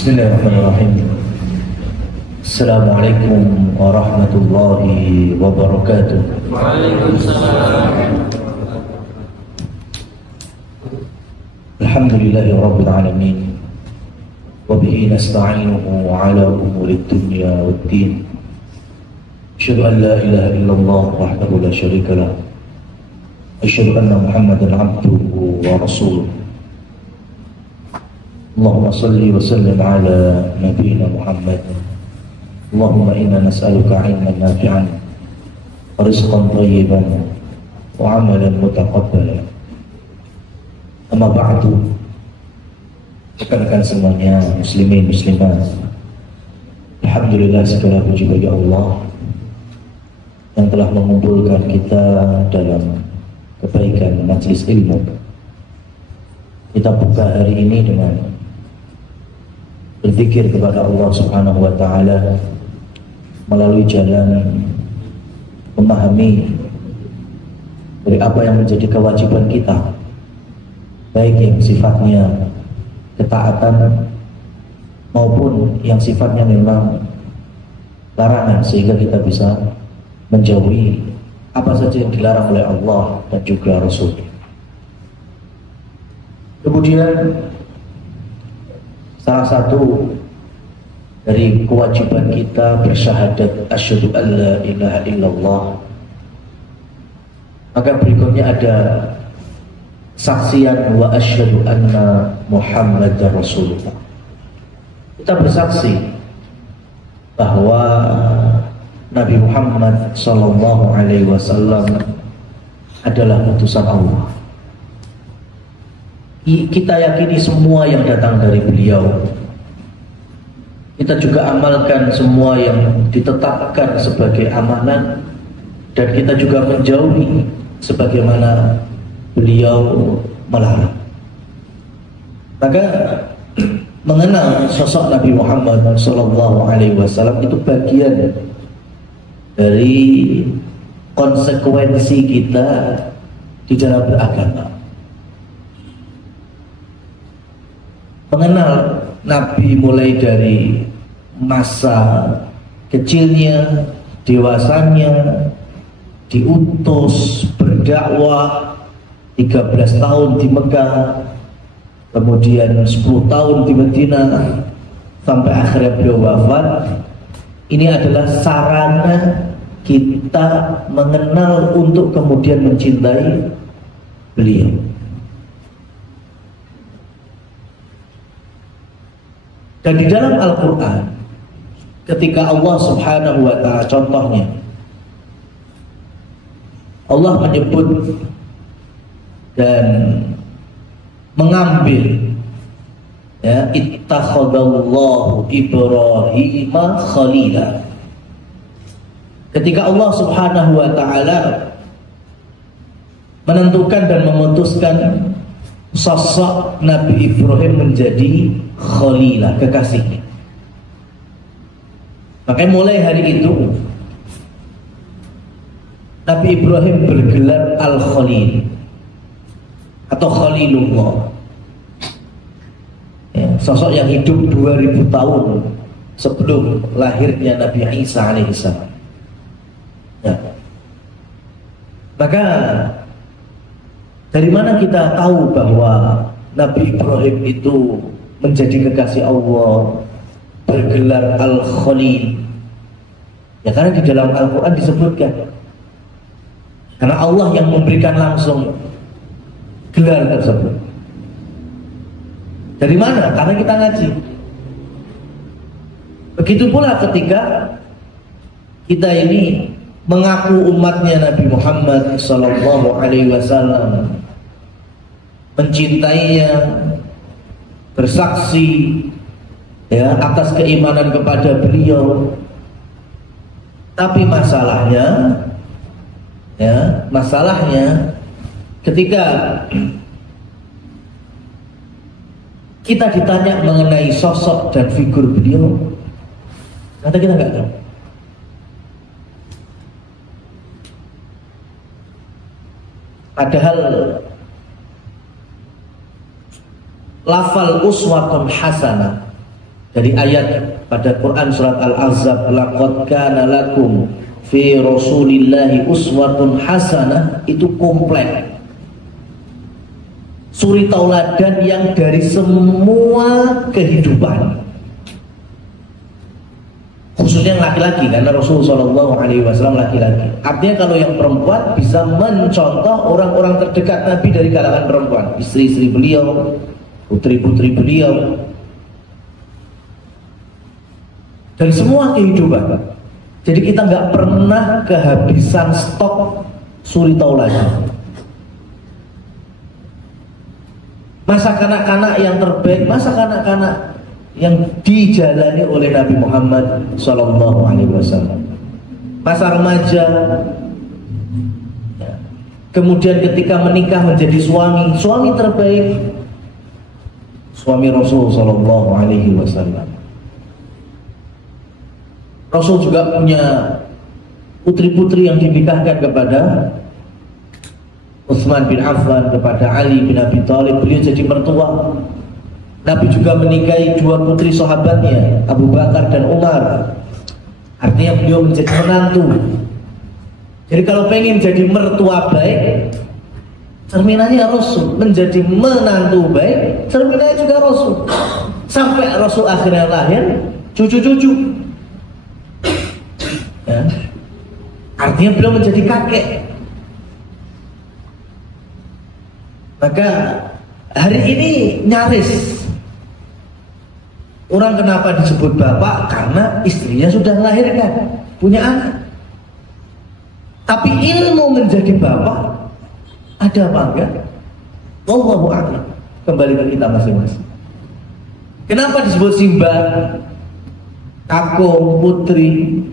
Bismillahirrahmanirrahim. Assalamualaikum warahmatullahi wabarakatuh. Waalaikumsalam. Alhamdulillahi rabbil alamin. Wa bihi nasta'inuhu ala umuri dunya waddin. Asyhadu an la ilaha illallah wahdahu la syarika lah. Asyhadu anna Muhammadan abduhu wa rasuluh. Allahumma salli wa sallim ala nabiyyina Muhammad. Allahumma inna nas'aluka 'ilman nafi'an wa rizqan thayyiban wa 'amalan mutaqabbalan. Amma ba'du. Rekan-rekan semuanya, muslimin muslimat, alhamdulillah segala puji bagi Allah yang telah mengumpulkan kita dalam kebaikan majelis ilmu. Kita buka hari ini dengan berzikir kepada Allah Subhanahu wa taala melalui jalan memahami dari apa yang menjadi kewajiban kita, baik yang sifatnya ketaatan maupun yang sifatnya memang larangan, sehingga kita bisa menjauhi apa saja yang dilarang oleh Allah dan juga Rasul. Kemudian salah satu dari kewajiban kita bersyahadat asyhadu an la ilaha illallah. Maka berikutnya ada saksian wa asyhadu anna Muhammadar Rasulullah. Kita bersaksi bahwa Nabi Muhammad sallallahu alaihi wasallam adalah utusan Allah. Kita yakini semua yang datang dari beliau. Kita juga amalkan semua yang ditetapkan sebagai amanat, dan kita juga menjauhi sebagaimana beliau melarang. Maka mengenal sosok Nabi Muhammad sallallahu alaihi wasallam itu bagian dari konsekuensi kita di dalam beragama. Mengenal Nabi mulai dari masa kecilnya, dewasanya, diutus berdakwah 13 tahun di Mekah, kemudian 10 tahun di Madinah, sampai akhirnya beliau wafat. Ini adalah sarana kita mengenal untuk kemudian mencintai beliau. Dan di dalam Al-Quran, ketika Allah Subhanahu wa ta'ala, contohnya Allah menyebut dan mengambil, ya, ittakhadallahu Ibrahima khalila. Ketika Allah Subhanahu wa ta'ala menentukan dan memutuskan sosok Nabi Ibrahim menjadi khalilah, kekasihnya. Makanya mulai hari itu Nabi Ibrahim bergelar Al-Khalil atau Khalilullah, ya, sosok yang hidup 2000 tahun sebelum lahirnya Nabi Isa alaihissalam. Ya. Maka dari mana kita tahu bahwa Nabi Ibrahim itu menjadi kekasih Allah, bergelar Al-Khalil? Ya, karena di dalam Al-Quran disebutkan, karena Allah yang memberikan langsung gelar tersebut. Dari mana? Karena kita ngaji. Begitu pula ketika kita ini mengaku umatnya Nabi Muhammad sallallahu alaihi wasallam, mencintainya, bersaksi, ya, atas keimanan kepada beliau. Tapi masalahnya, ya, masalahnya ketika kita ditanya mengenai sosok dan figur beliau, kata kita nggak tahu. Padahal lafal uswatun hasanah Dari ayat pada Quran surat Al-Ahzab, laqad kana lakum fi Rasulillahi uswatun hasanah, itu komplek. Suri tauladan yang dari semua kehidupan, khususnya yang laki-laki, karena Rasulullah SAW laki-laki. Artinya kalau yang perempuan bisa mencontoh orang-orang terdekat Nabi dari kalangan perempuan, istri-istri beliau, putri-putri beliau, dari semua kehidupan. Jadi kita nggak pernah kehabisan stok suri tauladan. Masa kanak-kanak yang terbaik, masa kanak-kanak yang dijalani oleh Nabi Muhammad SAW. Masa remaja, kemudian ketika menikah menjadi suami terbaik, suami Rasul SAW. Rasul juga punya putri-putri yang dinikahkan kepada Utsman bin Affan, kepada Ali bin Abi Thalib, beliau jadi mertua. Nabi juga menikahi dua putri sahabatnya, Abu Bakar dan Umar. Artinya beliau menjadi menantu. Jadi kalau pengen jadi mertua baik, cerminannya Rasul. Menjadi menantu baik, cerminannya juga Rasul. Sampai Rasul akhirnya lahir cucu-cucu. Ya. Artinya beliau menjadi kakek. Maka hari ini nyaris orang kenapa disebut bapak? Karena istrinya sudah melahirkan, punya anak. Tapi ilmu menjadi bapak ada apa enggak? Wallahu a'lam. Kembali ke kita masing-masing. Kenapa disebut Simba, kakung, putri?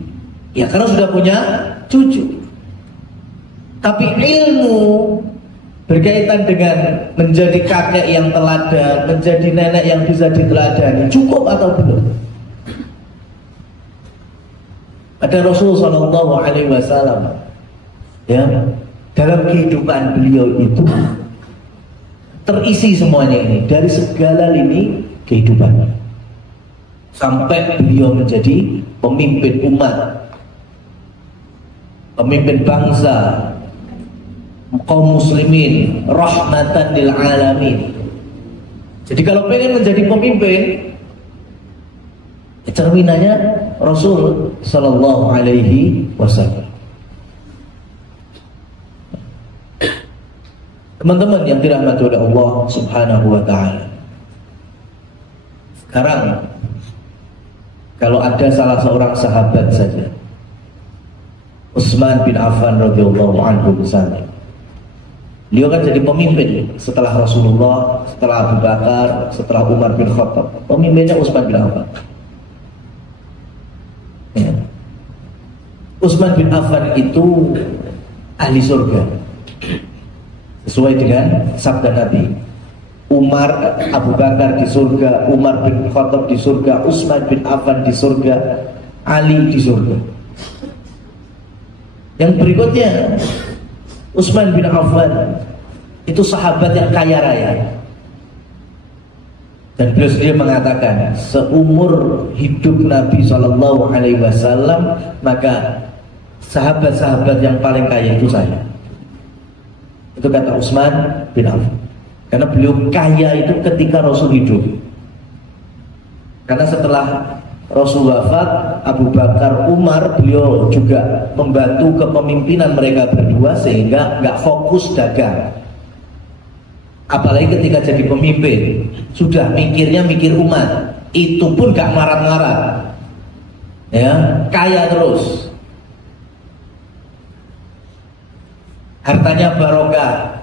Ya karena sudah punya cucu. Tapi ilmu berkaitan dengan menjadi kakek yang teladan, menjadi nenek yang bisa diteladani, cukup atau belum? Ada Rasulullah SAW, ya, dalam kehidupan beliau itu terisi semuanya ini dari segala lini kehidupan, sampai beliau menjadi pemimpin umat, pemimpin bangsa, kaum muslimin, rahmatan lil alamin. Jadi kalau pengen menjadi pemimpin, cerminannya Rasul sallallahu alaihi wasallam. Teman-teman yang dirahmati oleh Allah Subhanahu wa taala. Sekarang kalau ada salah seorang sahabat saja, Utsman bin Affan radhiyallahu anhu misalnya, beliau kan jadi pemimpin setelah Rasulullah, setelah Abu Bakar, setelah Umar bin Khattab. Pemimpinnya Utsman bin Affan. Ya. Utsman bin Affan itu ahli surga, sesuai dengan sabda Nabi. Umar, Abu Bakar di surga, Umar bin Khattab di surga, Utsman bin Affan di surga, Ali di surga. Yang berikutnya, Utsman bin Affan itu sahabat yang kaya raya, dan beliau sendiri mengatakan seumur hidup Nabi SAW, maka sahabat-sahabat yang paling kaya itu saya. Itu kata Utsman bin Affan, karena beliau kaya itu ketika Rasul hidup. Karena setelah Rasul wafat, Abu Bakar, Umar, beliau juga membantu kepemimpinan mereka berdua sehingga nggak fokus dagang. Apalagi ketika jadi pemimpin, sudah mikirnya mikir umat, itu pun nggak marah-marah, ya, kaya terus, hartanya barokah.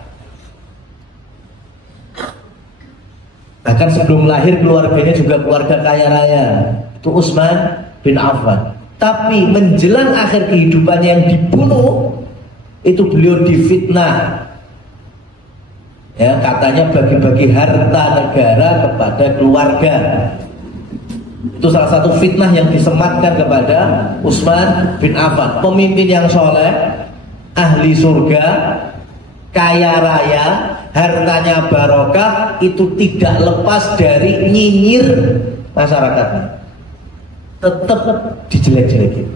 Bahkan sebelum lahir keluarganya juga keluarga kaya raya. Itu Utsman bin Affan. Tapi menjelang akhir kehidupannya yang dibunuh, itu beliau difitnah. Ya, katanya bagi-bagi harta negara kepada keluarga. Itu salah satu fitnah yang disematkan kepada Utsman bin Affan. Pemimpin yang soleh, ahli surga, kaya raya, hartanya barokah, itu tidak lepas dari nyinyir masyarakatnya, tetap dijelek-jelekin.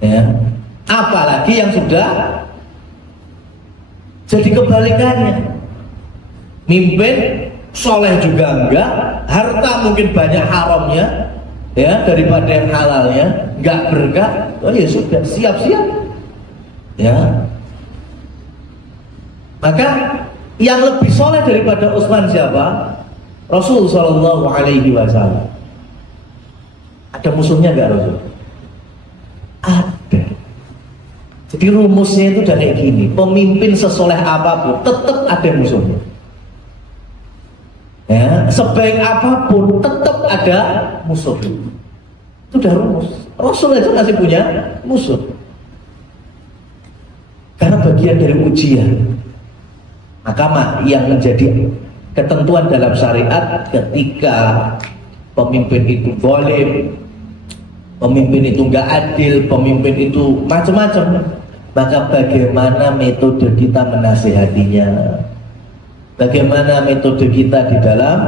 Ya, apalagi yang sudah jadi kebalikannya, mimpin soleh juga enggak, harta mungkin banyak haramnya, ya daripada yang halalnya, enggak berkah. Oh ya sudah, siap-siap. Ya, maka yang lebih soleh daripada Utsman siapa? Rasul Shallallahu Alaihi Wasallam. Ada musuhnya enggak Rasul? Ada. Jadi rumusnya itu udah kayak gini, pemimpin sesoleh apapun tetap ada musuhnya. Ya, sebaik apapun tetap ada musuh. Itu udah rumus. Rasul itu masih punya musuh. Karena bagian dari ujian. Maka yang menjadi ketentuan dalam syariat, ketika pemimpin itu zalim, pemimpin itu nggak adil, pemimpin itu macam-macam, maka bagaimana metode kita menasihatinya, bagaimana metode kita di dalam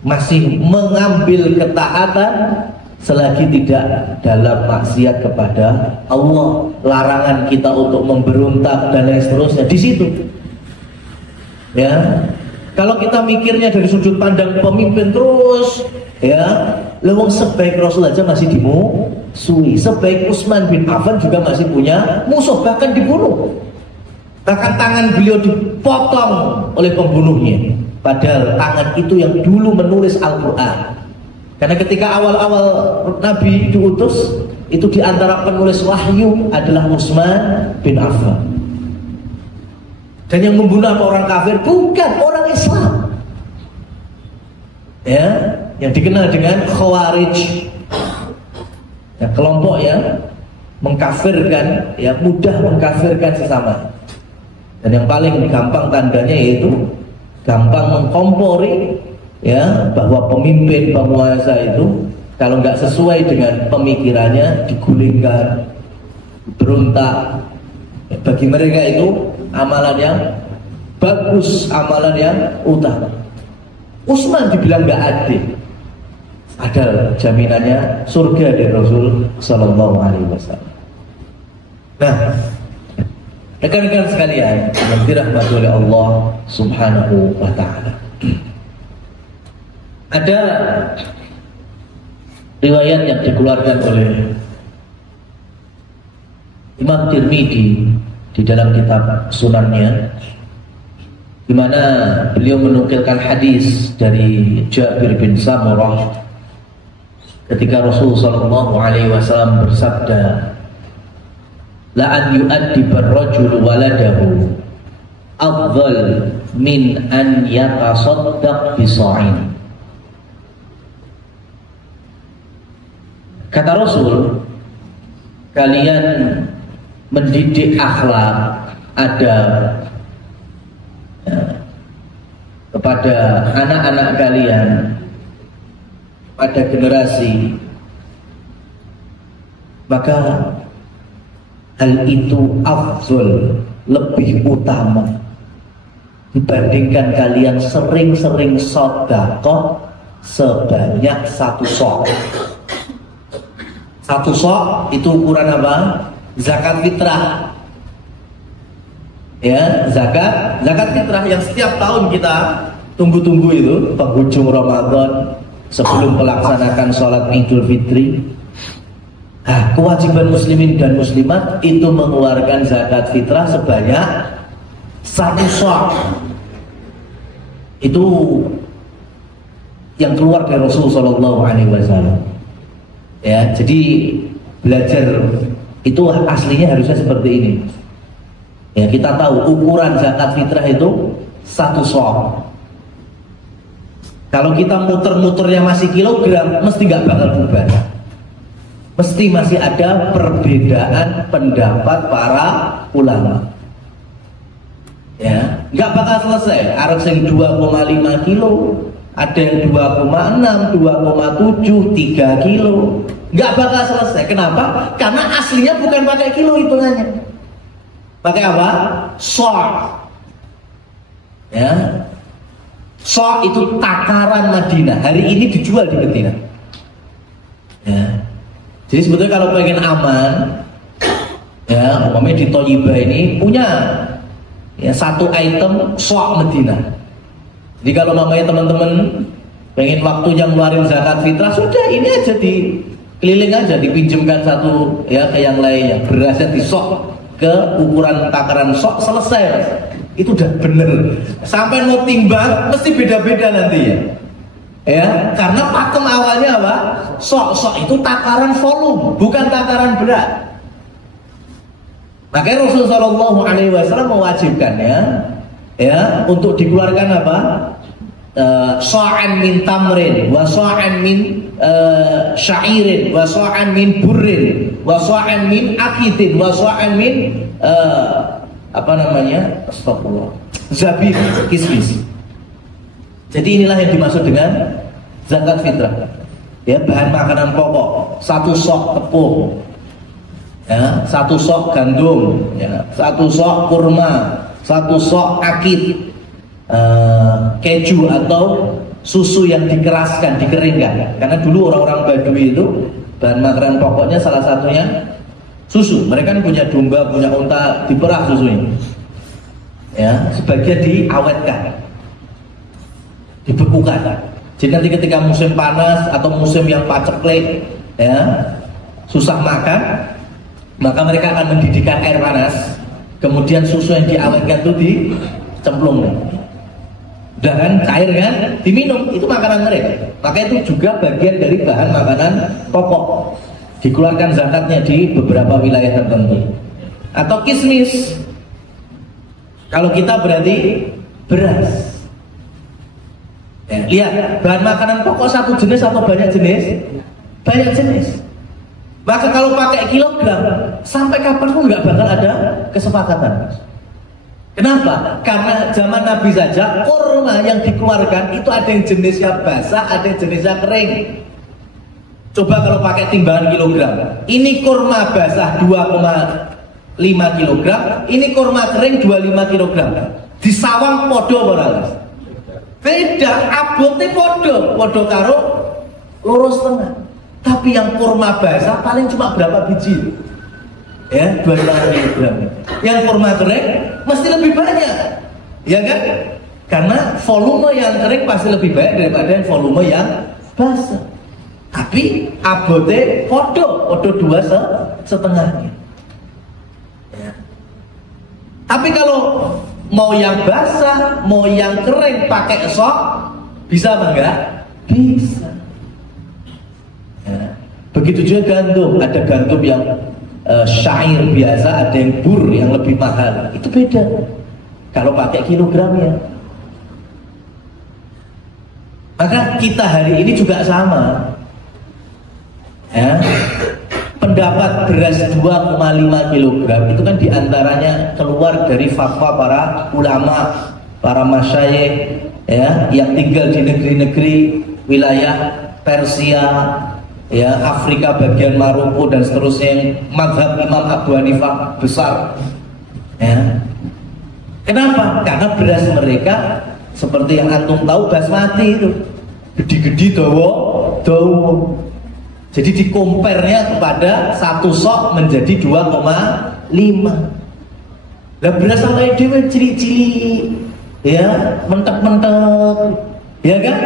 masih mengambil ketaatan selagi tidak dalam maksiat kepada Allah, larangan kita untuk memberontak dan lain seterusnya di situ. Ya, kalau kita mikirnya dari sudut pandang pemimpin terus, ya, lewat sebaik Rasul aja masih dimusuhi, sebaik Utsman bin Affan juga masih punya musuh, bahkan dibunuh, bahkan tangan beliau dipotong oleh pembunuhnya. Padahal tangan itu yang dulu menulis Al-Quran. Karena ketika awal-awal Nabi diutus, itu diantara penulis wahyu adalah Utsman bin Affan. Dan yang membunuh orang kafir bukan orang Islam. Ya, yang dikenal dengan Khawarij. Ya, kelompok yang mengkafirkan, ya mudah mengkafirkan sesama. Dan yang paling gampang tandanya yaitu gampang mengkompori, ya, bahwa pemimpin penguasa itu kalau nggak sesuai dengan pemikirannya digulingkan, berontak. Ya, bagi mereka itu amalan yang bagus, amalan yang utama. Utsman dibilang nggak adil, ada jaminannya surga dari Rasul Sallallahu Alaihi Wasallam. Nah, rekan-rekan sekalian yang dirahmati oleh Allah Subhanahu wa Ta'ala, ada riwayat yang dikeluarkan oleh Imam Tirmidzi di dalam kitab Sunannya, di mana beliau menukilkan hadis dari Jabir bin Samurah ketika Rasulullah Shallallahu Alaihi Wasallam bersabda, la an yu'addiba ar-rajulu waladahu afdal min an yatasaddaq bisa'in. Kata Rasul, kalian mendidik akhlak, adab, ya, kepada anak-anak kalian, pada generasi, maka hal itu afdal, lebih utama dibandingkan kalian sering-sering sedekah sebanyak satu sok. Satu sok itu ukuran apa? Zakat fitrah. Ya, zakat fitrah yang setiap tahun kita tunggu-tunggu itu penghujung Ramadan sebelum melaksanakan sholat Idul Fitri. Nah, kewajiban muslimin dan muslimat itu mengeluarkan zakat fitrah sebanyak satu sok. Itu yang keluar dari Rasulullah Shallallahu Alaihi Wasallam. Ya, jadi belajar itu aslinya harusnya seperti ini. Ya, kita tahu ukuran zakat fitrah itu satu sok. Kalau kita muter-muternya masih kilogram, mesti nggak bakal bubar. Mesti masih ada perbedaan pendapat para ulama. Ya, nggak bakal selesai. Arab yang 2,5 kilo, ada yang 2,6, 2,7, 3 kilo. Nggak bakal selesai. Kenapa? Karena aslinya bukan pakai kilo hitungannya. Pakai apa? Sok. Ya. So itu takaran Madinah, hari ini dijual di Madinah. Ya. Jadi sebetulnya kalau pengen aman, ya, umpamanya di Thayyibah ini punya ya satu item sok Madinah. Jadi kalau namanya teman-teman pengen waktunya ngeluarin zakat fitrah, sudah ini aja di keliling aja, dipinjamkan satu ya ke yang lainnya, berasnya di sok ke ukuran takaran sok, selesai. Itu udah bener. Sampai mau timbang mesti beda-beda nanti ya. Ya, karena pakem awalnya apa? Sok itu takaran volume, bukan takaran berat. Makanya Rasulullah SAW mewajibkan ya untuk dikeluarkan apa? Sa'an min tamrin, wa sa'an min sya'irin, wa sa'an min burrin, wa sa'an min akidin, wa sa'an min astagfirullah, zabib, kismis. Jadi inilah yang dimaksud dengan zakat fitrah. Ya, bahan makanan pokok, satu sok tepung, ya, satu sok gandum, ya, satu sok kurma, satu sok akid, keju atau susu yang dikeraskan, dikeringkan. Karena dulu orang-orang Badui itu bahan makanan pokoknya salah satunya susu. Mereka kan punya domba, punya unta, diperah susunya. Ya, sebagian diawetkan, dibekukan. Jadi nanti ketika musim panas atau musim yang paceklik, ya, susah makan, maka mereka akan mendidihkan air panas, kemudian susu yang diawetkan itu dicemplung. Udah kan, cair kan, diminum, itu makanan mereka. Maka itu juga bagian dari bahan makanan pokok. Dikeluarkan zakatnya di beberapa wilayah tertentu. Atau kismis. Kalau kita berarti beras. Ya, lihat, bahan makanan pokok satu jenis atau banyak jenis? Banyak jenis. Maka kalau pakai kilogram, sampai kapanpun nggak bakal ada kesepakatan. Kenapa? Karena zaman Nabi saja kurma yang dikeluarkan itu ada yang jenisnya basah, ada yang jenisnya kering. Coba kalau pakai timbangan kilogram, ini kurma basah 2,5 kilogram, ini kurma kering 25 kilogram. Di sawang podo moralis. Beda, abote podo karo lurus tengah. Tapi yang kurma basah paling cuma berapa biji? Ya, 25 kilogram. Yang kurma kering mesti lebih banyak, ya kan? Karena volume yang kering pasti lebih banyak daripada yang volume yang basah. Tapi abote podo 2,5. Ya. Tapi kalau mau yang basah, mau yang kering pakai sok, bisa apa enggak? Bisa. Ya. Begitu juga gandum, ada gandum yang syair biasa, ada yang bur yang lebih mahal. Itu beda kalau pakai kilogramnya. Maka kita hari ini juga sama. Ya. Pendapat beras 2,5 kilogram itu kan diantaranya keluar dari fatwa para ulama, para masyayikh, ya, yang tinggal di negeri-negeri wilayah Persia, ya, Afrika bagian Maroko dan seterusnya, mazhab Imam Abu Hanifah besar. Ya. Kenapa? Karena beras mereka seperti yang antum tahu basmati itu gede-gede dawa. Jadi dikompernya kepada satu sok menjadi 2,5. Lah beras awake dhewe cilik-cilik, ya, mentek-mentek, ya kan?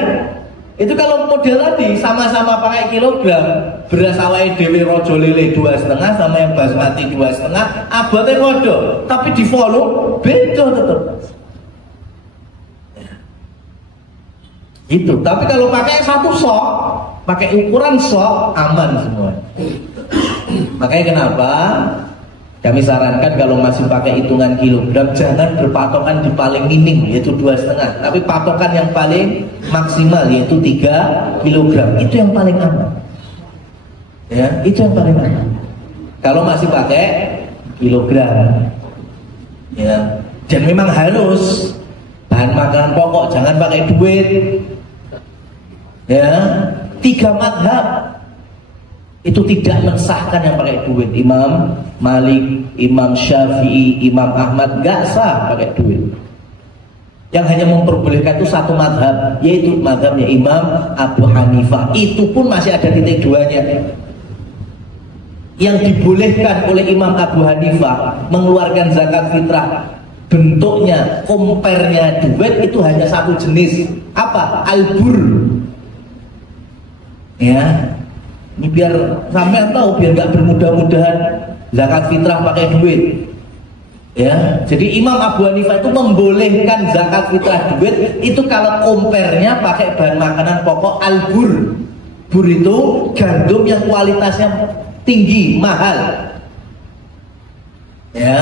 Itu kalau model tadi sama-sama pakai kilogram, beras awake dhewe rojo lele 2,5 sama yang basmati 2,5, abote padha, tapi di volume beda tetap. Itu. Tapi kalau pakai satu sok, pakai ukuran sok, aman semua. Makanya kenapa kami sarankan kalau masih pakai hitungan kilogram, jangan berpatokan di paling minim yaitu 2,5, tapi patokan yang paling maksimal yaitu 3 kilogram. Itu yang paling aman. Ya, itu yang paling aman. Kalau masih pakai kilogram, ya, dan memang harus bahan makanan pokok, jangan pakai duit. Ya, 3 mazhab itu tidak mensahkan yang pakai duit. Imam Malik, Imam Syafi'i, Imam Ahmad gak sah pakai duit. Yang hanya memperbolehkan itu satu mazhab, yaitu mazhabnya Imam Abu Hanifah. Itu pun masih ada titik duanya. Yang dibolehkan oleh Imam Abu Hanifah mengeluarkan zakat fitrah bentuknya, kompernya duit itu hanya satu jenis. Apa? Al-bur. Ya, ini biar sampai tahu, biar nggak bermudah-mudahan zakat fitrah pakai duit. Ya, jadi Imam Abu Hanifah itu membolehkan zakat fitrah duit itu kalau kompernya pakai bahan makanan pokok al-bur. Bur itu gandum yang kualitasnya tinggi, mahal. Ya.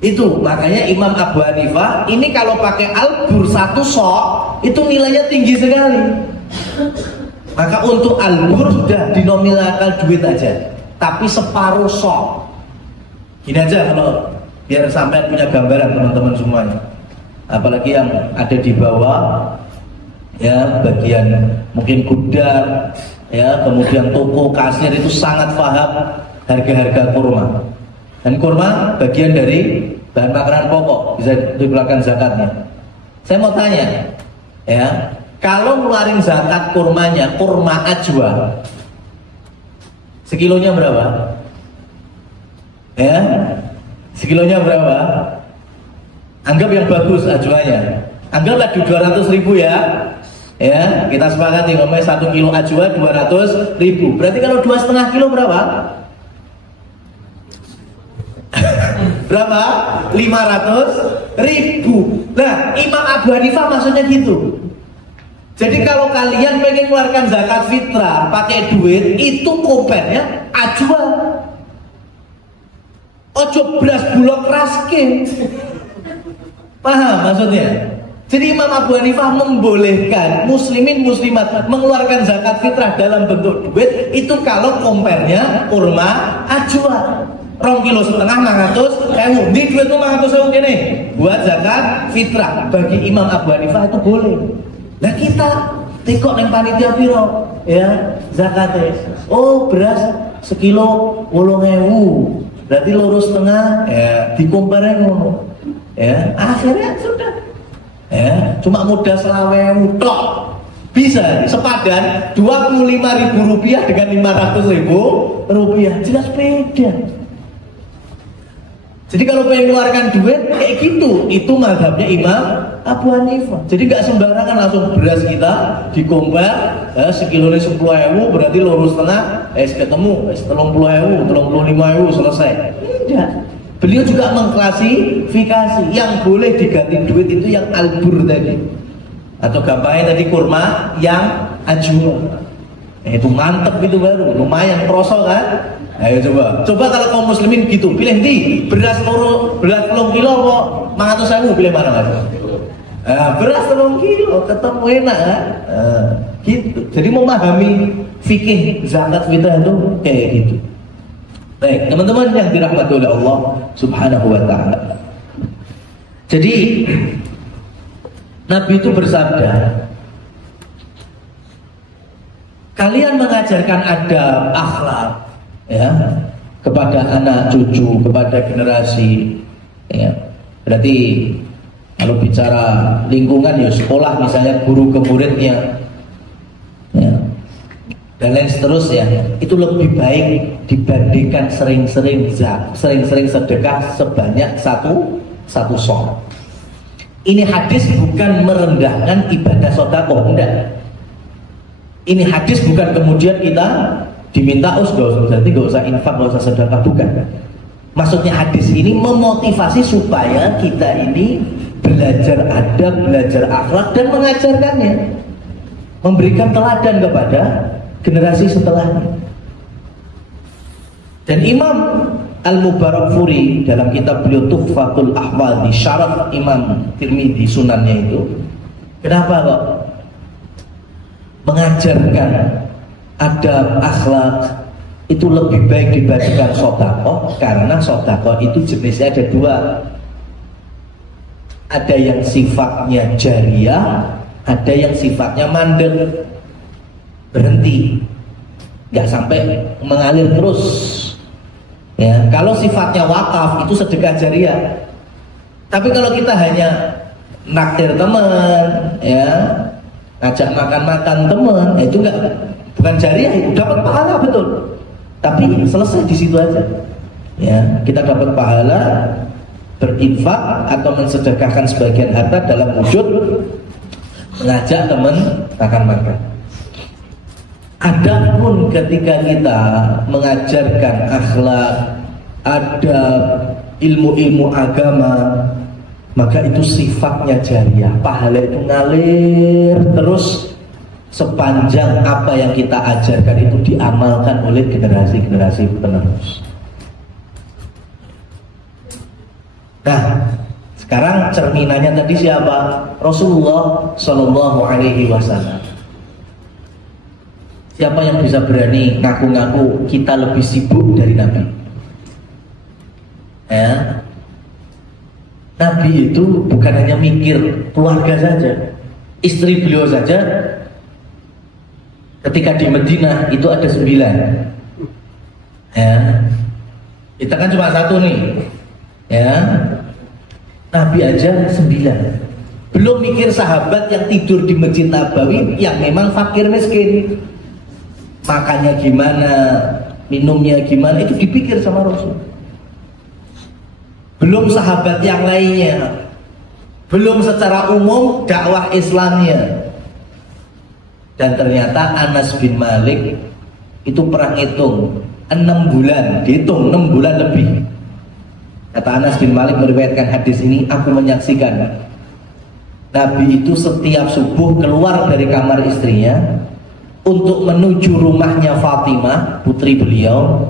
Itu makanya Imam Abu Hanifah ini kalau pakai al-bur satu sok itu nilainya tinggi sekali. Maka untuk al-bur sudah dinominalkan duit aja, tapi separuh sok. Gini aja kalau biar sampai punya gambaran teman-teman semuanya. Apalagi yang ada di bawah, ya bagian mungkin gudang, ya kemudian toko kasir itu sangat paham harga-harga kurma. Dan kurma bagian dari bahan makanan pokok, bisa dikeluarkan zakatnya. Saya mau tanya, ya kalau ngeluarin zakat kurmanya, kurma ajwa, sekilonya berapa? Ya, sekilonya berapa? Anggap yang bagus ajwanya, anggaplah 200.000 ya. Ya, kita sepakati ngomongnya 1 kilo ajwa 200.000. Berarti kalau 2,5 kilo berapa? Berapa? 500.000. Nah, Imam Abu Hanifah maksudnya gitu. Jadi kalau kalian pengen keluarkan zakat fitrah pakai duit, itu kompennya ajwa. Ojo beras bulog raske. Paham maksudnya? Jadi Imam Abu Hanifah membolehkan muslimin muslimat mengeluarkan zakat fitrah dalam bentuk duit itu kalau kompernya kurma ajwa. 2,5 kilo 500.000. Di duit 500.000 gini buat zakat fitrah. Bagi Imam Abu Hanifah itu boleh. Nah kita tekok neng panitia piro ya zakatnya. Oh beras sekilo 8.000. Berarti lurus tengah ya dikomparnya ngono. Ya, akhirnya sudah. Ya, cuma modal 20.000 tok. Bisa sepadan 25.000 rupiah dengan 500.000 rupiah. Jelas beda. Jadi kalau pengen keluarkan duit kayak gitu, itu mazhabnya Imam Abu Hanifah. Jadi nggak sembarangan langsung beras kita dikompar, sekilo 10.000 berarti lurus tengah, ketemu 30.000, 35.000 selesai. Tidak. Beliau juga mengklasifikasi yang boleh diganti duit itu yang al-bur tadi, atau gampangnya tadi kurma yang ajwa. Itu mantep itu baru, lumayan prosol kan? Ayo coba kalau kaum muslimin gitu, pilih di beras 10 kilo kok 500.000, pilih mana mas? Beras 10 kilo ketemu enak kan? Gitu. Jadi memahami fikih zakat fitrah itu kayak gitu. Baik, teman-teman yang dirahmati oleh Allah Subhanahu wa taala. Jadi Nabi itu bersabda, kalian mengajarkan adab, akhlak ya kepada anak cucu, kepada generasi ya. Berarti kalau bicara lingkungan ya sekolah misalnya, guru ke muridnya ya, dan lain seterusnya, itu lebih baik dibandingkan sering-sering sedekah sebanyak satu sok. Ini hadis bukan merendahkan ibadah sedekah, enggak. Ini hadis bukan kemudian kita diminta berarti gak usah infak, gak usah sedekah, bukan. Maksudnya hadis ini memotivasi supaya kita ini belajar adab, belajar akhlak dan mengajarkannya, memberikan teladan kepada generasi setelahnya. Dan Imam Al-Mubarakfuri dalam kitab beliau Tuhfatul Ahwal di syarah Imam Tirmidzi sunannya itu, kenapa kok mengajarkan adab akhlak itu lebih baik dibandingkan sedekah? Karena sedekah itu jenisnya ada dua. Ada yang sifatnya jariyah, ada yang sifatnya mandek, berhenti, nggak sampai mengalir terus. Ya, kalau sifatnya wakaf itu sedekah jariyah. Tapi kalau kita hanya naktir teman, ya, ngajak makan-makan teman, itu bukan jariah, itu dapat pahala betul. Tapi selesai di situ aja. Ya, kita dapat pahala berinfak atau mensedekahkan sebagian harta dalam wujud mengajak teman makan-makan. Adapun ketika kita mengajarkan akhlak, adab, ilmu-ilmu agama, maka itu sifatnya jariah. Pahala itu ngalir terus sepanjang apa yang kita ajarkan itu diamalkan oleh generasi-generasi penerus. Nah, sekarang cerminannya tadi siapa? Rasulullah Shallallahu Alaihi Wasallam. Siapa yang bisa berani ngaku-ngaku kita lebih sibuk dari Nabi? Ya, Nabi itu bukan hanya mikir keluarga saja, istri beliau saja. Ketika di Madinah itu ada 9. Ya, kita kan cuma 1 nih. Ya, Nabi aja 9. Belum mikir sahabat yang tidur di Masjid Nabawi yang memang fakir miskin, makannya gimana, minumnya gimana, itu dipikir sama Rasul. Belum sahabat yang lainnya, belum secara umum dakwah Islamnya. Dan ternyata Anas bin Malik itu pernah hitung 6 bulan, dihitung 6 bulan lebih. Kata Anas bin Malik meriwayatkan hadis ini, aku menyaksikan Nabi itu setiap subuh keluar dari kamar istrinya untuk menuju rumahnya Fatimah, putri beliau.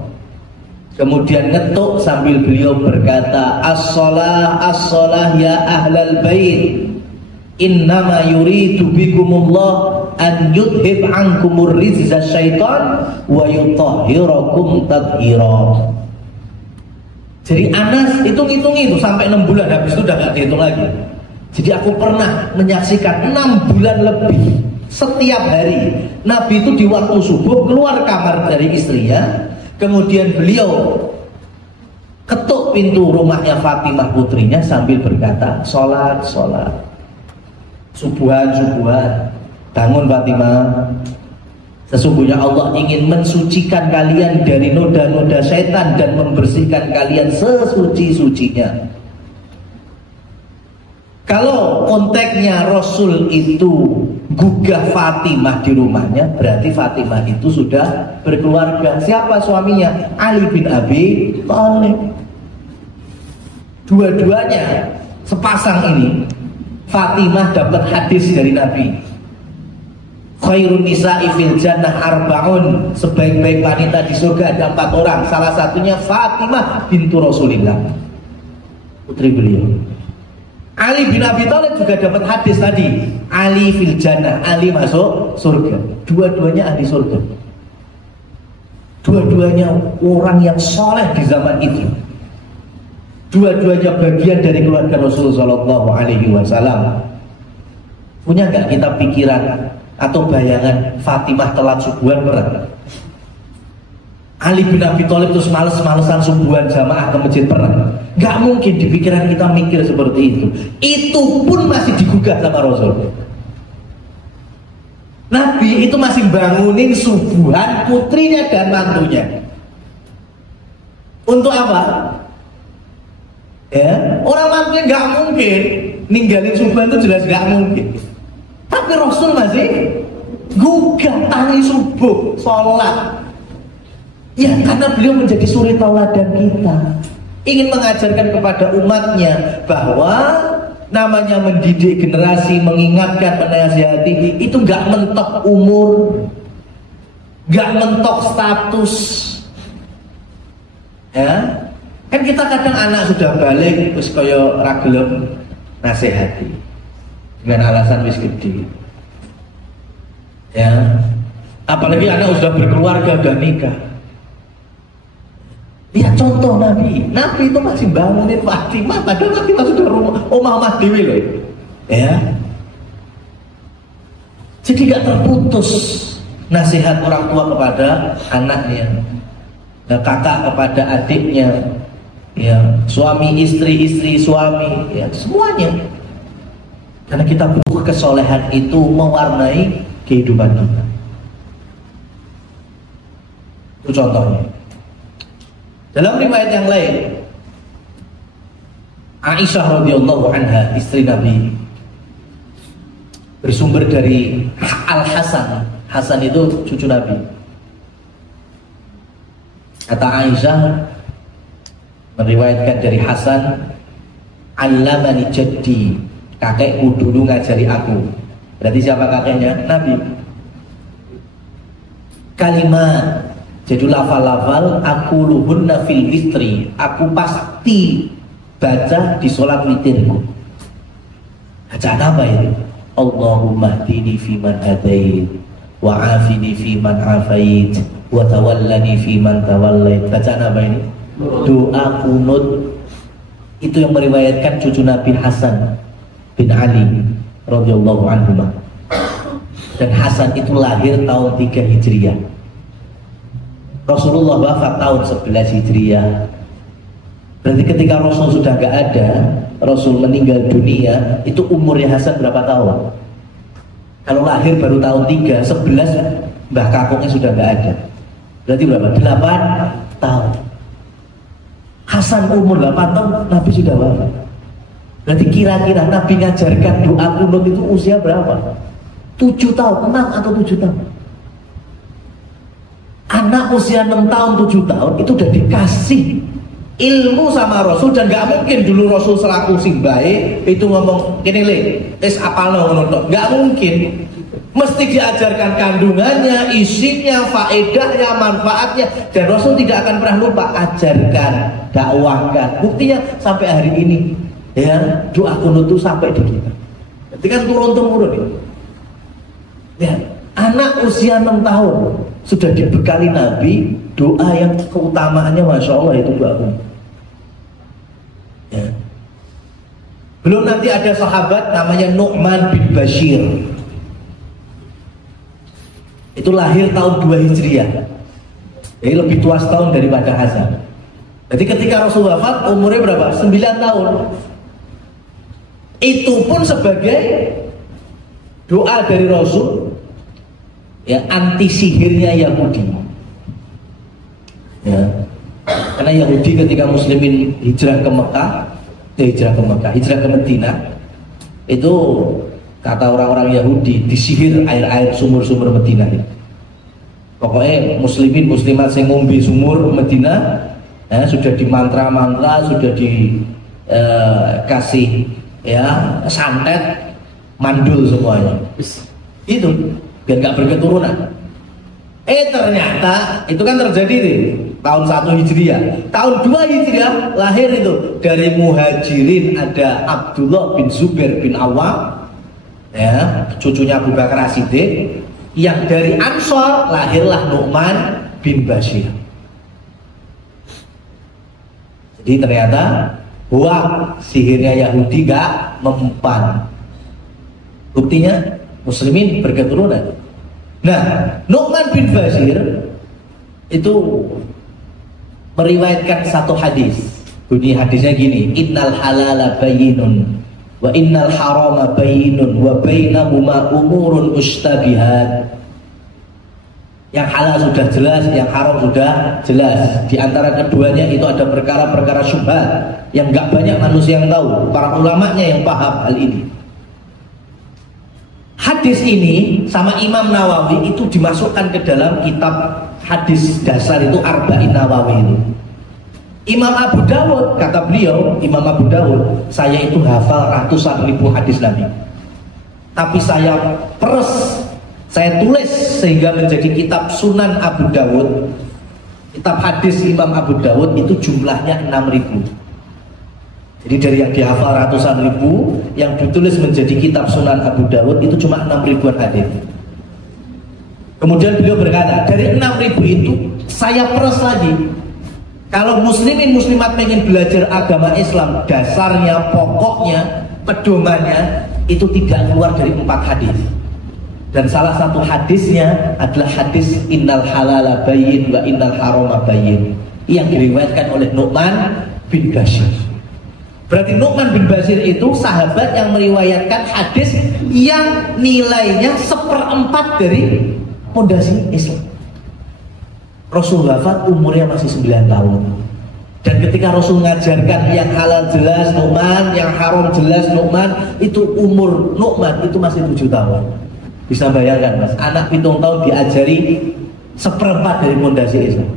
Kemudian ngetuk sambil beliau berkata, as-shalah, as-shalah ya ahlal bait, innama yuridu bikumullah an yudhib ankumur rizza syaitan wa yutahhirakum tadhira. Jadi Anas hitung-hitung itu sampai 6 bulan, habis itu udah gak dihitung lagi. Jadi aku pernah menyaksikan 6 bulan lebih setiap hari Nabi itu di waktu subuh keluar kamar dari istrinya, kemudian beliau ketuk pintu rumahnya Fatimah putrinya sambil berkata, sholat, sholat, subuhan, subuhan, bangun Fatimah, sesungguhnya Allah ingin mensucikan kalian dari noda-noda setan dan membersihkan kalian sesuci-sucinya. Kalau konteksnya Rasul itu gugah Fatimah di rumahnya, berarti Fatimah itu sudah berkeluarga. Siapa suaminya? Ali bin Abi Thalib. Dua-duanya sepasang ini, Fatimah dapat hadis dari Nabi. Khairun nisa'i fil jannah arba'un, sebaik-baik wanita di surga ada 4 orang. Salah satunya Fatimah bintu Rasulillah, putri beliau. Ali bin Abi Thalib juga dapat hadis tadi, Ali fil jannah, Ali masuk surga. Dua-duanya ahli surga. Dua-duanya orang yang soleh di zaman itu. Dua-duanya bagian dari keluarga Rasulullah Shallallahu Alaihi Wasallam. Punya nggak kita pikiran atau bayangan Fatimah telat subuhan pernah? Ali bin Abi Thalib terus males-malesan subuhan jamaah ke masjid pernah? Gak mungkin di pikiran kita mikir seperti itu. Itu pun masih digugah sama Rasul. Nabi itu masih bangunin subuhan putrinya dan mantunya. Untuk apa? Ya, orang mantunya gak mungkin ninggalin subuhan, itu jelas gak mungkin. Tapi Rasul masih gugah tani subuh, sholat. Ya, karena beliau menjadi suri tauladan kita, ingin mengajarkan kepada umatnya bahwa namanya mendidik generasi, mengingatkan, menasihati itu gak mentok umur, gak mentok status. Ya, kan kita kadang anak sudah balik terus kaya ra gelem nasihati dengan alasan wis gede. Ya, apalagi anak sudah berkeluarga, gak nikah. Lihat contoh Nabi itu masih bangunin Fatimah, padahal kita sudah omah dewi loh. Ya, jadi gak terputus nasihat orang tua kepada anaknya, kakak kepada adiknya, ya, suami istri, istri suami, ya, semuanya. Karena kita butuh kesolehan itu mewarnai kehidupan kita. Itu contohnya. Dalam riwayat yang lain, Aisyah radhiyallahu anha, istri Nabi, bersumber dari Al-Hasan. Hasan itu cucu Nabi. Kata Aisyah, meriwayatkan dari Hasan, "Allamani jaddi," kakekku dulu ngajari aku. Berarti siapa kakeknya? Nabi. Kalimat, jadi lafal-lafal, aku luhunna fil witri, aku pasti baca di sholat witirku. Bacaan apa itu? Allahumma hdini fiman hadait, wa afini fiman afait, wa tawallani fiman tawallait. Bacaan apa ini? Doa kunut. Itu yang meriwayatkan cucu Nabi Hasan bin Ali radhiyallahu anhu. Dan Hasan itu lahir tahun 3 Hijriah. Rasulullah wafat tahun 11 Hijriah. Berarti ketika Rasul sudah gak ada, Rasul meninggal dunia, itu umurnya Hasan berapa tahun? Kalau lahir baru tahun 3, 11 Mbah Kakungnya sudah gak ada. Berarti berapa? 8 tahun. Hasan umur 8 tahun, Nabi sudah wafat. Berarti kira-kira Nabi ngajarkan doa kunut itu usia berapa? 7 tahun, 6 atau 7 tahun. Anak usia 6 tahun, 7 tahun itu udah dikasih ilmu sama Rasul. Dan gak mungkin dulu Rasul selaku sing baik itu ngomong gini le, apalno ngono, gak mungkin. Mesti diajarkan kandungannya, isinya, faedahnya, manfaatnya. Dan Rasul tidak akan pernah lupa ajarkan, dakwahkan. Buktinya sampai hari ini, ya, doa kunut itu sampai di kita. Itu kan turun-temurun ya. Ya, anak usia 6 tahun sudah dibekali Nabi doa yang keutamaannya Masya Allah itu doa kunut. Ya. Belum nanti ada sahabat namanya Nu'man bin Bashir. Itu lahir tahun 2 Hijriah. Jadi lebih tua setahun daripada Hasan. Jadi ketika Rasul wafat umurnya berapa? 9 tahun. Itu pun sebagai doa dari Rasul, ya, anti sihirnya Yahudi. Ya. Karena Yahudi ketika muslimin hijrah ke Madinah, itu kata orang-orang Yahudi disihir air-air sumur-sumur Madinah. Pokoknya muslimin muslimat yang ngombe sumur Madinah, ya, sudah dimantra-mantra, sudah dikasih ya santet, mandul semuanya. Itu biar nggak berketurunan. Ternyata itu kan terjadi nih tahun 1 Hijriah. Tahun 2 Hijriah lahir itu dari Muhajirin ada Abdullah bin Zubair bin Awam, ya, cucunya Abu Bakar As-Siddiq. Yang dari Ansor lahirlah Nu'man bin Bashir. Jadi ternyata sihirnya Yahudi gak mempan. Buktinya muslimin berketurunan. Nah, Nu'man bin Bashir itu meriwayatkan satu hadis. Bunyi hadisnya gini, innal halala bayyinun wa innal harama bayyinun wa bainahuma umurun mustabihat. Yang halal sudah jelas, yang haram sudah jelas. Di antara keduanya itu ada perkara-perkara syubhat yang gak banyak manusia yang tahu. Para ulamanya yang paham hal ini. Hadis ini sama Imam Nawawi itu dimasukkan ke dalam kitab hadis dasar itu Arba'in Nawawi itu. Imam Abu Dawud, kata beliau, Imam Abu Dawud, saya itu hafal ratusan ribu hadis Nabi. Tapi saya peres, saya tulis sehingga menjadi kitab Sunan Abu Dawud. Kitab hadis Imam Abu Dawud itu jumlahnya 6.000. Jadi dari yang dihafal ratusan ribu, yang ditulis menjadi kitab Sunan Abu Dawud itu cuma 6.000-an hadis. Kemudian beliau berkata, dari 6.000 itu saya peres lagi. Kalau muslimin muslimat pengen belajar agama Islam, dasarnya, pokoknya, pedomannya itu tidak keluar dari 4 hadis. Dan salah satu hadisnya adalah hadis innal halala bayyin wa innal harama bayyin, yang diriwayatkan oleh Nu'man bin Bashir. Berarti Nu'man bin Bashir itu sahabat yang meriwayatkan hadis yang nilainya 1/4 dari pondasi Islam. Rasul wafat umurnya masih 9 tahun. Dan ketika Rasul mengajarkan yang halal jelas Nu'man, yang haram jelas Nu'man, itu umur Nu'man itu masih 7 tahun. Bisa bayangkan mas, anak 7 tahun diajari 1/4 dari pondasi Islam.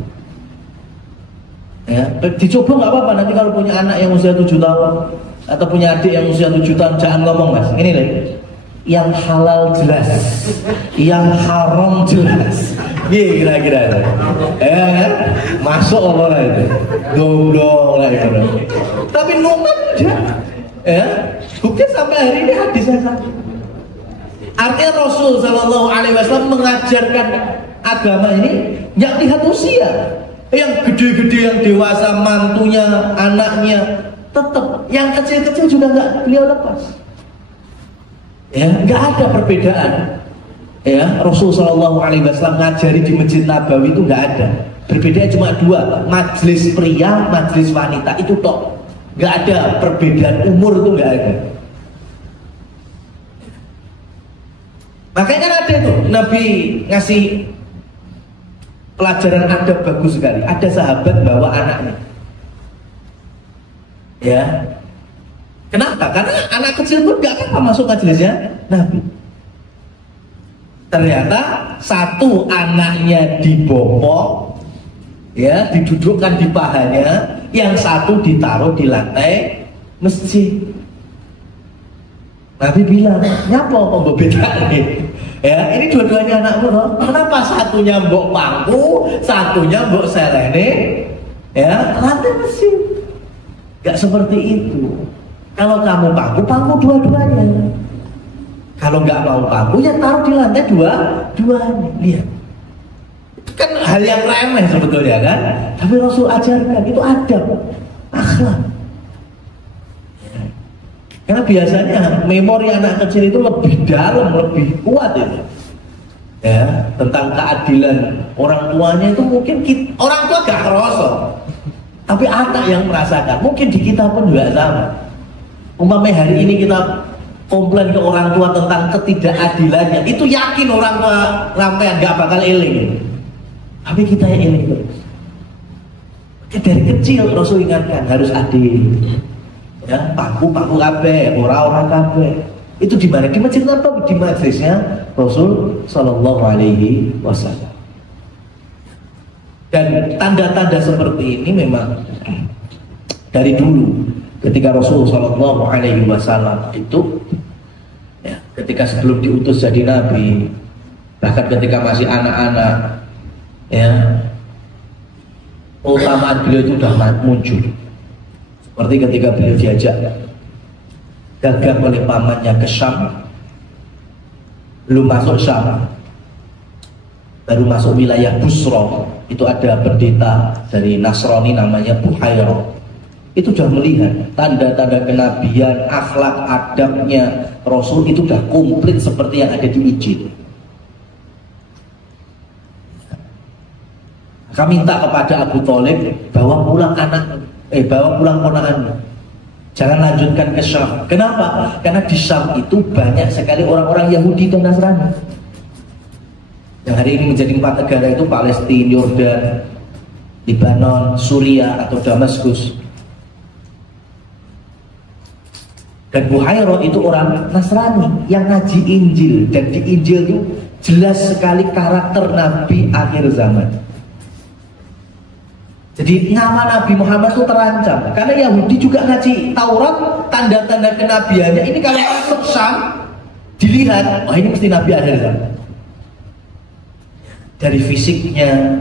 Ya, dicoba nggak apa-apa, nanti kalau punya anak yang usia 7 tahun atau punya adik yang usia 7 tahun, jangan ngomong mas, ini nih, yang halal jelas, yang haram jelas. Kira-kira kan? Masuk Allah lah itu, dong lah itu. Tapi Nu'man aja, ya, bukti sampai hari ini hadisnya sama. Artinya Rasul Shallallahu Alaihi Wasallam mengajarkan agama ini yang lihat usia, yang gede-gede, yang dewasa, mantunya, anaknya, tetap yang kecil-kecil juga nggak beliau lepas. Ya, nggak ada perbedaan. Ya, Rasul Shallallahu Alaihi Wasallam ngajari di Masjid Nabawi itu nggak ada. Berbeda cuma 2, majelis pria, majelis wanita, itu tok. Nggak ada perbedaan umur, itu nggak ada. Makanya kan ada tuh Nabi ngasih pelajaran adab bagus sekali. Ada sahabat bawa anaknya. Ya, kenapa? Karena anak kecil pun nggak apa-apa masuk majelisnya Nabi. Ternyata satu anaknya dibopong, ya, didudukkan di pahanya, yang satu ditaruh di lantai masjid. Nabi bilang, nyapa kok beda nih? Ya, ini dua-duanya anakmu loh. Kenapa satunya mbok pangku, satunya mbok selene? Ya, lantai masjid. Gak seperti itu. Kalau kamu pangku dua-duanya. Kalau nggak mau pangku, ya taruh di lantai dua-duanya. Lihat. Itu kan hal yang remeh sebetulnya kan. Tapi Rasul ajarkan, itu adab, akhlak. Karena biasanya memori anak kecil itu lebih dalam, lebih kuat itu. Ya, tentang keadilan orang tuanya itu mungkin orang tua gak kerasa, tapi anak yang merasakan. Mungkin di kita pun juga sama. Umpamanya hari ini kita komplain ke orang tua tentang ketidakadilannya, itu yakin orang tua sampean gak bakal eling. Tapi kita yang eling terus. Dari kecil Rasul ingatkan harus adil. Ya, paku kabeh, orang kabeh. Itu di mana? Di Masjid Nabawi, di majelisnya Rasul Shallallahu Alaihi Wasallam. Dan tanda-tanda seperti ini memang dari dulu, ketika Rasul Shallallahu Alaihi Wasallam itu, ya, ketika sebelum diutus jadi nabi, bahkan ketika masih anak-anak, ya, keutamaan beliau itu sudah muncul. Seperti ketika beliau diajak dagang oleh pamannya ke Syam, belum masuk Syam, baru masuk wilayah Busra, itu ada pendeta dari Nasrani namanya Buhairah. Itu sudah melihat tanda-tanda kenabian, akhlak, adabnya Rasul itu sudah komplit seperti yang ada di Injil. Kami minta kepada Abu Thalib bawa pulang ponakanmu. Jangan lanjutkan ke Syam. Kenapa? Karena di Syam itu banyak sekali orang-orang Yahudi dan Nasrani. Yang hari ini menjadi 4 negara itu Palestina, Yordan, Lebanon, Suriah atau Damaskus. Dan Buhairah itu orang Nasrani yang ngaji Injil, dan di Injil itu jelas sekali karakter Nabi akhir zaman. Jadi nama Nabi Muhammad itu terancam karena Yahudi juga ngaji Taurat, tanda-tanda kenabiannya. Ini kalau masuk Syam dilihat, wah ini mesti Nabi akhir zaman. Dari fisiknya,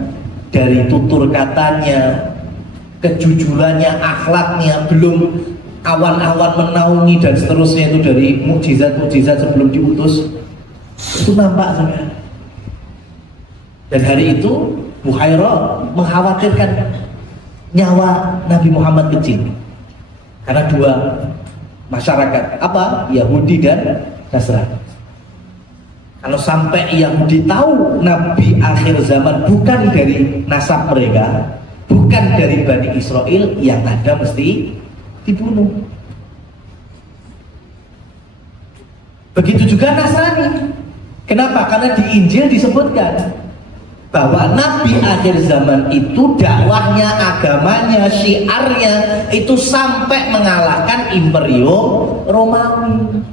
dari tutur katanya, kejujurannya, akhlaknya, belum awan-awan menaungi dan seterusnya, itu dari mukjizat-mukjizat sebelum diutus, itu nampak sebenarnya. Dan hari itu Buhairah mengkhawatirkan nyawa Nabi Muhammad kecil karena 2 masyarakat, apa? Yahudi dan Nasrani. Kalau sampai Yahudi tahu Nabi akhir zaman bukan dari nasab mereka, bukan dari Bani Israel, yang ada mesti dibunuh. Begitu juga Nasrani. Kenapa? Karena di Injil disebutkan bahwa Nabi akhir zaman itu dakwahnya, agamanya, syiarnya itu sampai mengalahkan Imperium Romawi.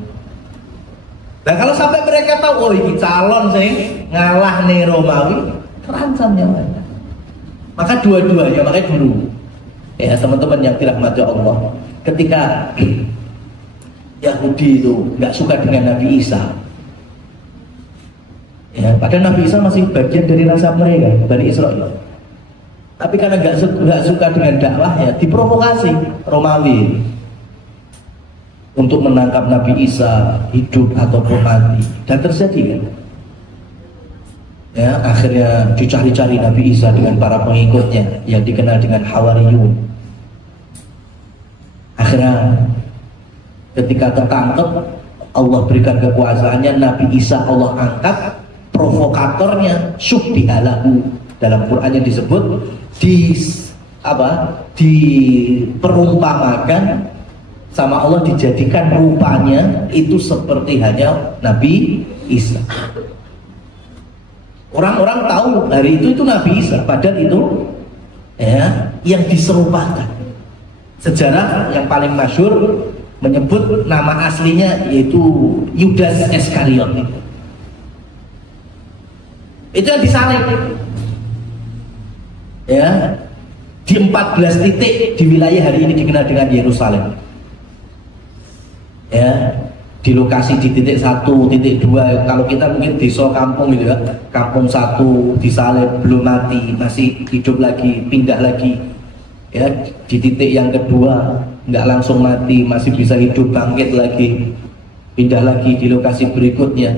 Nah kalau sampai mereka tahu, oh ini calon sih ngalah nih Romawi, terancam nyawanya. Maka dua-duanya, makanya dulu ya teman-teman yang dirahmati Allah, ketika Yahudi itu nggak suka dengan Nabi Isa, ya, padahal Nabi Isa masih bagian dari nasab mereka, Bani Israel. Tapi karena nggak suka dengan dakwahnya, diprovokasi Romawi untuk menangkap Nabi Isa hidup ataupun mati, dan terjadi kan? Ya, akhirnya dicari-cari Nabi Isa dengan para pengikutnya yang dikenal dengan Hawariyun. Akhirnya ketika tertangkap, Allah berikan kekuasaannya, Nabi Isa Allah angkat, provokatornya syubbihalahu, dalam Qur'annya disebut diperumpamakan sama Allah, dijadikan rupanya itu seperti hanya Nabi Isa. Orang-orang tahu hari itu Nabi Isa, padahal itu ya yang diserupakan. Sejarah yang paling masyhur menyebut nama aslinya yaitu Yudas Iskariot. Itu yang disalib ya di 14 titik di wilayah hari ini dikenal dengan Yerusalem. Ya, di lokasi di titik 1, titik 2, kalau kita mungkin desa kampung gitu ya, kampung 1 disalib belum mati, masih hidup lagi, pindah lagi. Ya, di titik yang kedua nggak langsung mati, masih bisa hidup, bangkit lagi, pindah lagi di lokasi berikutnya,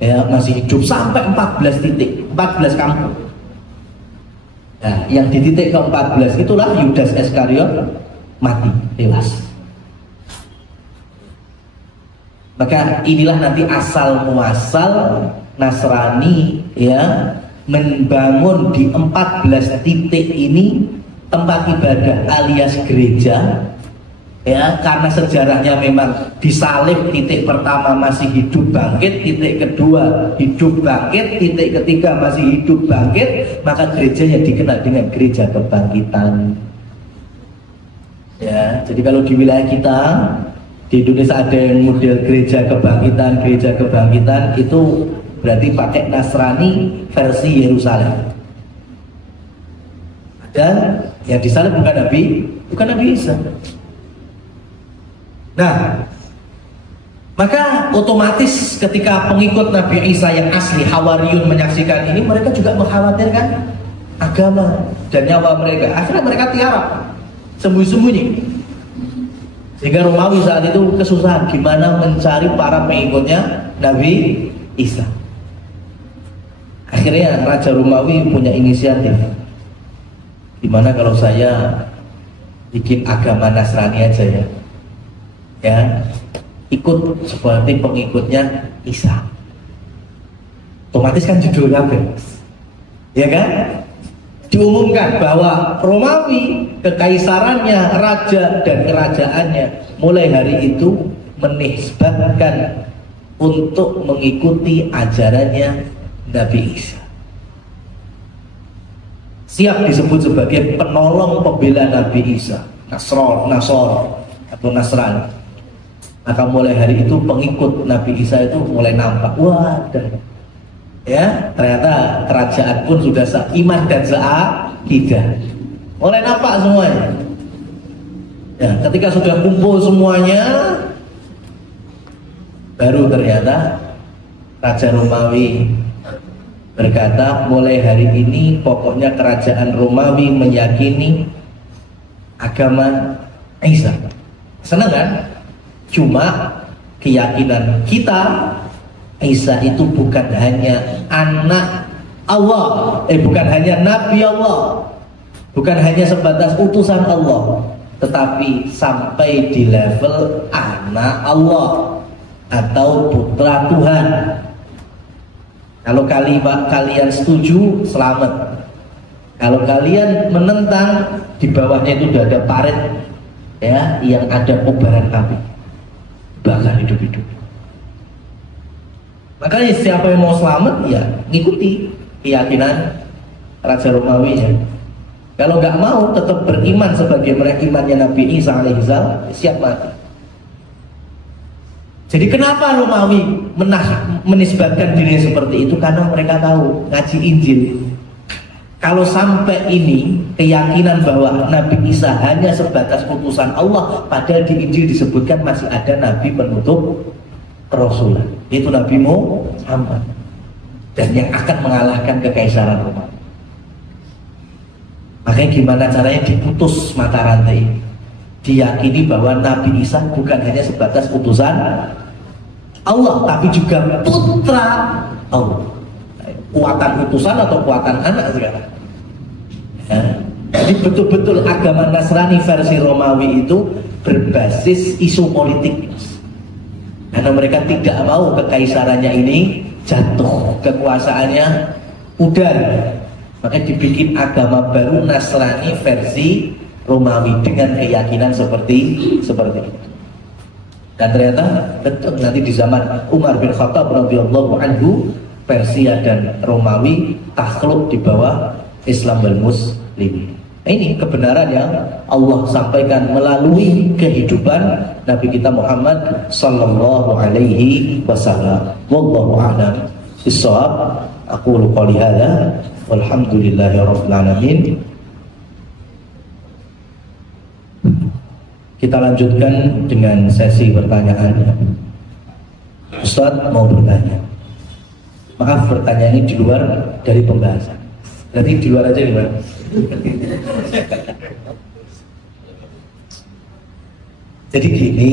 ya masih hidup, sampai 14 titik, 14 kampung. Nah, yang di titik ke-14 itulah Yudas Iskariot mati, tewas. Maka inilah nanti asal muasal Nasrani ya membangun di 14 titik ini tempat ibadah alias gereja ya, karena sejarahnya memang disalib, titik pertama masih hidup bangkit, titik kedua hidup bangkit, titik ketiga masih hidup bangkit, maka gerejanya dikenal dengan gereja kebangkitan ya. Jadi kalau di wilayah kita di Indonesia ada yang model gereja kebangkitan itu berarti pakai Nasrani versi Yerusalem. Dan yang disalib bukan Nabi Isa. Nah, maka otomatis ketika pengikut Nabi Isa yang asli Hawariyun menyaksikan ini, mereka juga mengkhawatirkan agama dan nyawa mereka. Akhirnya mereka tiarap sembunyi-sembunyi, sehingga Romawi saat itu kesusahan gimana mencari para pengikutnya Nabi Isa. Akhirnya Raja Romawi punya inisiatif, gimana kalau saya bikin agama Nasrani aja ya, ikut seperti pengikutnya Isa. Otomatis kan judulnya bebas, ya kan? Diumumkan bahwa Romawi, kekaisarannya, raja dan kerajaannya mulai hari itu menisbatkan untuk mengikuti ajarannya Nabi Isa. Siap disebut sebagai penolong pembela Nabi Isa, Nasr atau Nasrani. Maka mulai hari itu pengikut Nabi Isa itu mulai nampak, wah, ya ternyata kerajaan pun sudah seiman dan seakidah. Mulai nampak semuanya. Ya, ketika sudah kumpul semuanya, baru ternyata Raja Romawi berkata, mulai hari ini pokoknya kerajaan Romawi meyakini agama Isa. Senang kan? Cuma keyakinan kita, Isa itu bukan hanya anak Allah, bukan hanya Nabi Allah, bukan hanya sebatas utusan Allah, tetapi sampai di level anak Allah atau putra Tuhan. Kalau kalian setuju, selamat. Kalau kalian menentang, di bawahnya itu sudah ada parit ya, yang ada kobaran api, bakar hidup-hidup. Makanya siapa yang mau selamat ya ngikuti keyakinan Raja Romawi ya. Kalau nggak mau tetap beriman sebagai mereka imannya Nabi Isa alaihissalam, siap mati. Jadi kenapa Romawi menisbatkan dirinya seperti itu? Karena mereka tahu ngaji Injil. Kalau sampai ini keyakinan bahwa Nabi Isa hanya sebatas utusan Allah, padahal di Injil disebutkan masih ada Nabi penutup kerasulan, itu Nabi Muhammad, dan yang akan mengalahkan kekaisaran Romawi. Makanya gimana caranya diputus mata rantai ini? Diyakini bahwa Nabi Isa bukan hanya sebatas utusan Allah, tapi juga putra Allah. Kuatan utusan atau kuatan anak sekarang ya. Jadi betul-betul agama Nasrani versi Romawi itu berbasis isu politik, karena mereka tidak mau kekaisarannya ini jatuh, kekuasaannya pudar. Maka dibikin agama baru Nasrani versi Romawi dengan keyakinan seperti itu. Dan ternyata betul nanti di zaman Umar bin Khattab radhiyallahu anhu, Persia dan Romawi takluk di bawah Islam wal Muslimin. Ini kebenaran yang Allah sampaikan melalui kehidupan Nabi kita Muhammad sallallahu alaihi wasallam. Wallahu a'lam bissawab. Aqulu qouli hadza walhamdulillahi rabbil alamin. Kita lanjutkan dengan sesi pertanyaan. Ustaz mau bertanya. Maaf, pertanyaannya di luar dari pembahasan. Berarti di luar aja gimana? Jadi gini,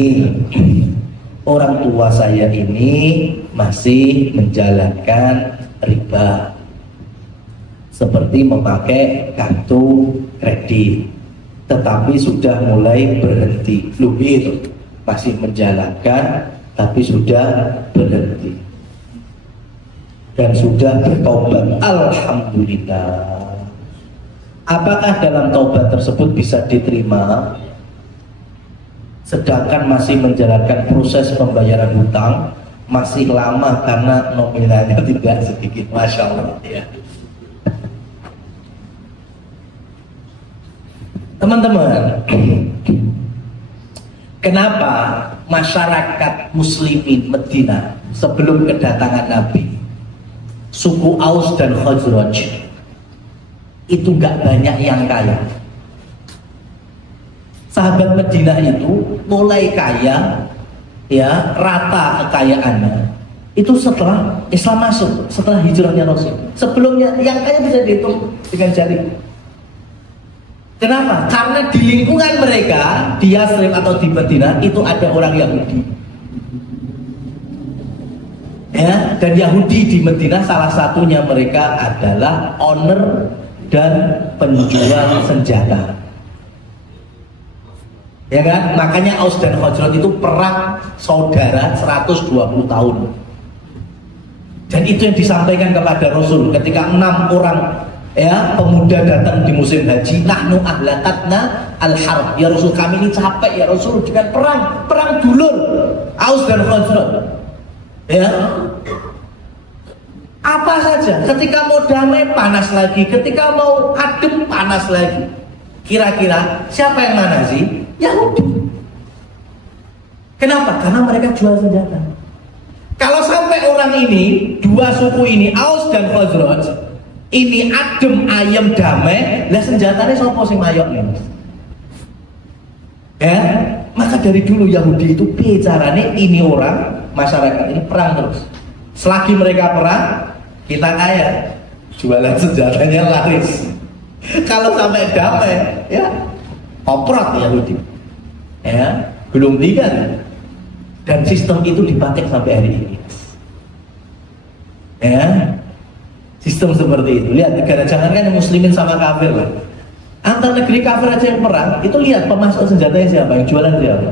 orang tua saya ini masih menjalankan riba, seperti memakai kartu kredit, tetapi sudah mulai berhenti. Loh gitu, masih menjalankan tapi sudah berhenti dan sudah bertobat, alhamdulillah. Apakah dalam taubat tersebut bisa diterima sedangkan masih menjalankan proses pembayaran hutang? Masih lama karena nominalnya tidak sedikit, masya Allah ya. Teman-teman, kenapa masyarakat muslimin Madinah sebelum kedatangan Nabi, suku Aus dan Khazraj itu gak banyak yang kaya? Sahabat Madinah itu mulai kaya ya, rata kekayaannya itu setelah Islam masuk, setelah hijrahnya Rasul. Sebelumnya yang kaya bisa dihitung dengan jari. Kenapa? Karena di lingkungan mereka di Yathrib atau di Madinah itu ada orang Yahudi ya, dan Yahudi di Madinah salah satunya mereka adalah owner dan penjual senjata. Ya kan? Makanya Aus dan Khazraj itu perang saudara 120 tahun. Dan itu yang disampaikan kepada Rasul ketika 6 orang ya pemuda datang di musim haji. Nahnu ahlatatna al-harb. Ya Rasul, kami ini capek ya Rasul dengan perang dulur Aus dan Khazraj. Ya. Apa saja, ketika mau damai panas lagi, ketika mau adem panas lagi. Kira-kira siapa yang mana sih? Yahudi. Kenapa? Karena mereka jual senjata. Kalau sampai orang ini, dua suku ini, Aus dan Khazraj, ini adem ayem damai, lah senjatanya sopo sing mayok nih? Ya, maka dari dulu Yahudi itu bicaranya ini orang masyarakat ini perang terus. Selagi mereka perang, kita kaya, jualan senjatanya laris. Kalau sampai damai, ya oprot Yahudi. Ya, belum tiga. Dan sistem itu dipakai sampai hari ini. Ya, sistem seperti itu. Lihat negara, jangankan yang muslimin sama kafir lah. Antar negeri kafir aja yang perang, itu lihat pemasok senjatanya siapa, yang jualan siapa.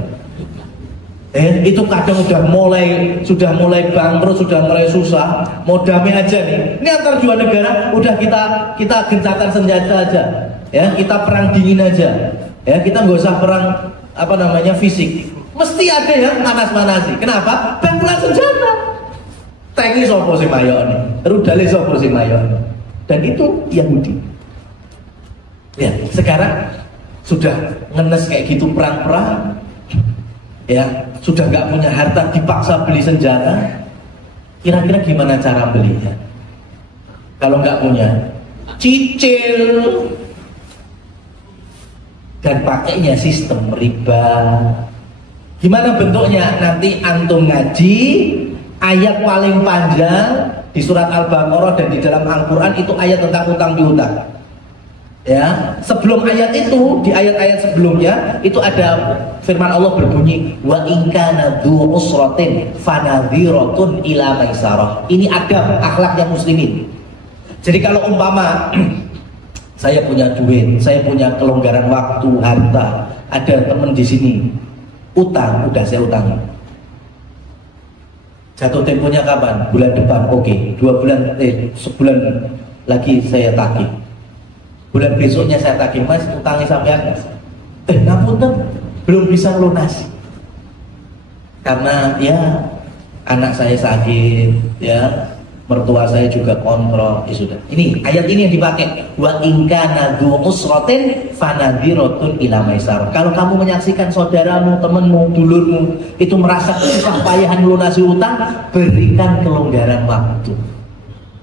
Itu kadang sudah mulai bangkrut, sudah mulai susah, mau damai aja nih. Ini antar dua negara, udah kita gencatan senjata aja. Ya, kita perang dingin aja. Ya, kita nggak usah perang fisik. Mesti ada yang manas-manasi. Kenapa? Bangkulan senjata. Tengi sapa sing mayone, rudale sapa sing mayone. Dan itu Yahudi. Ya, sekarang sudah ngenes kayak gitu perang-perang, ya sudah nggak punya harta, dipaksa beli senjata. Kira-kira gimana cara belinya? Kalau nggak punya, cicil, dan pakainya sistem riba. Gimana bentuknya? Nanti antum ngaji ayat paling panjang di surat Al-Baqarah dan di dalam Al-Quran itu ayat tentang utang piutang. Ya, sebelum ayat itu, di ayat-ayat sebelumnya itu ada firman Allah berbunyi wa in kana dzu usratin fanadhiratun ila maisarah. Ini adab akhlaknya muslimin. Jadi kalau umpama saya punya duit, saya punya kelonggaran waktu, harta, ada teman di sini utang, udah saya utangi. Jatuh temponya kapan? Bulan depan, oke. 2 bulan, sebulan lagi saya tagih. Bulan besoknya saya tagih, mas utangnya sampai atas. Ngapunten, belum bisa lunasi. Karena ya anak saya sakit, ya mertua saya juga kontrol, ya sudah. Ini ayat ini yang dipakai. Wa in kana dzu usratin fanadhiratun ila maisarah. Kalau kamu menyaksikan saudaramu, temanmu, dulurmu itu merasa susah payahan lunasi utang, berikan kelonggaran waktu.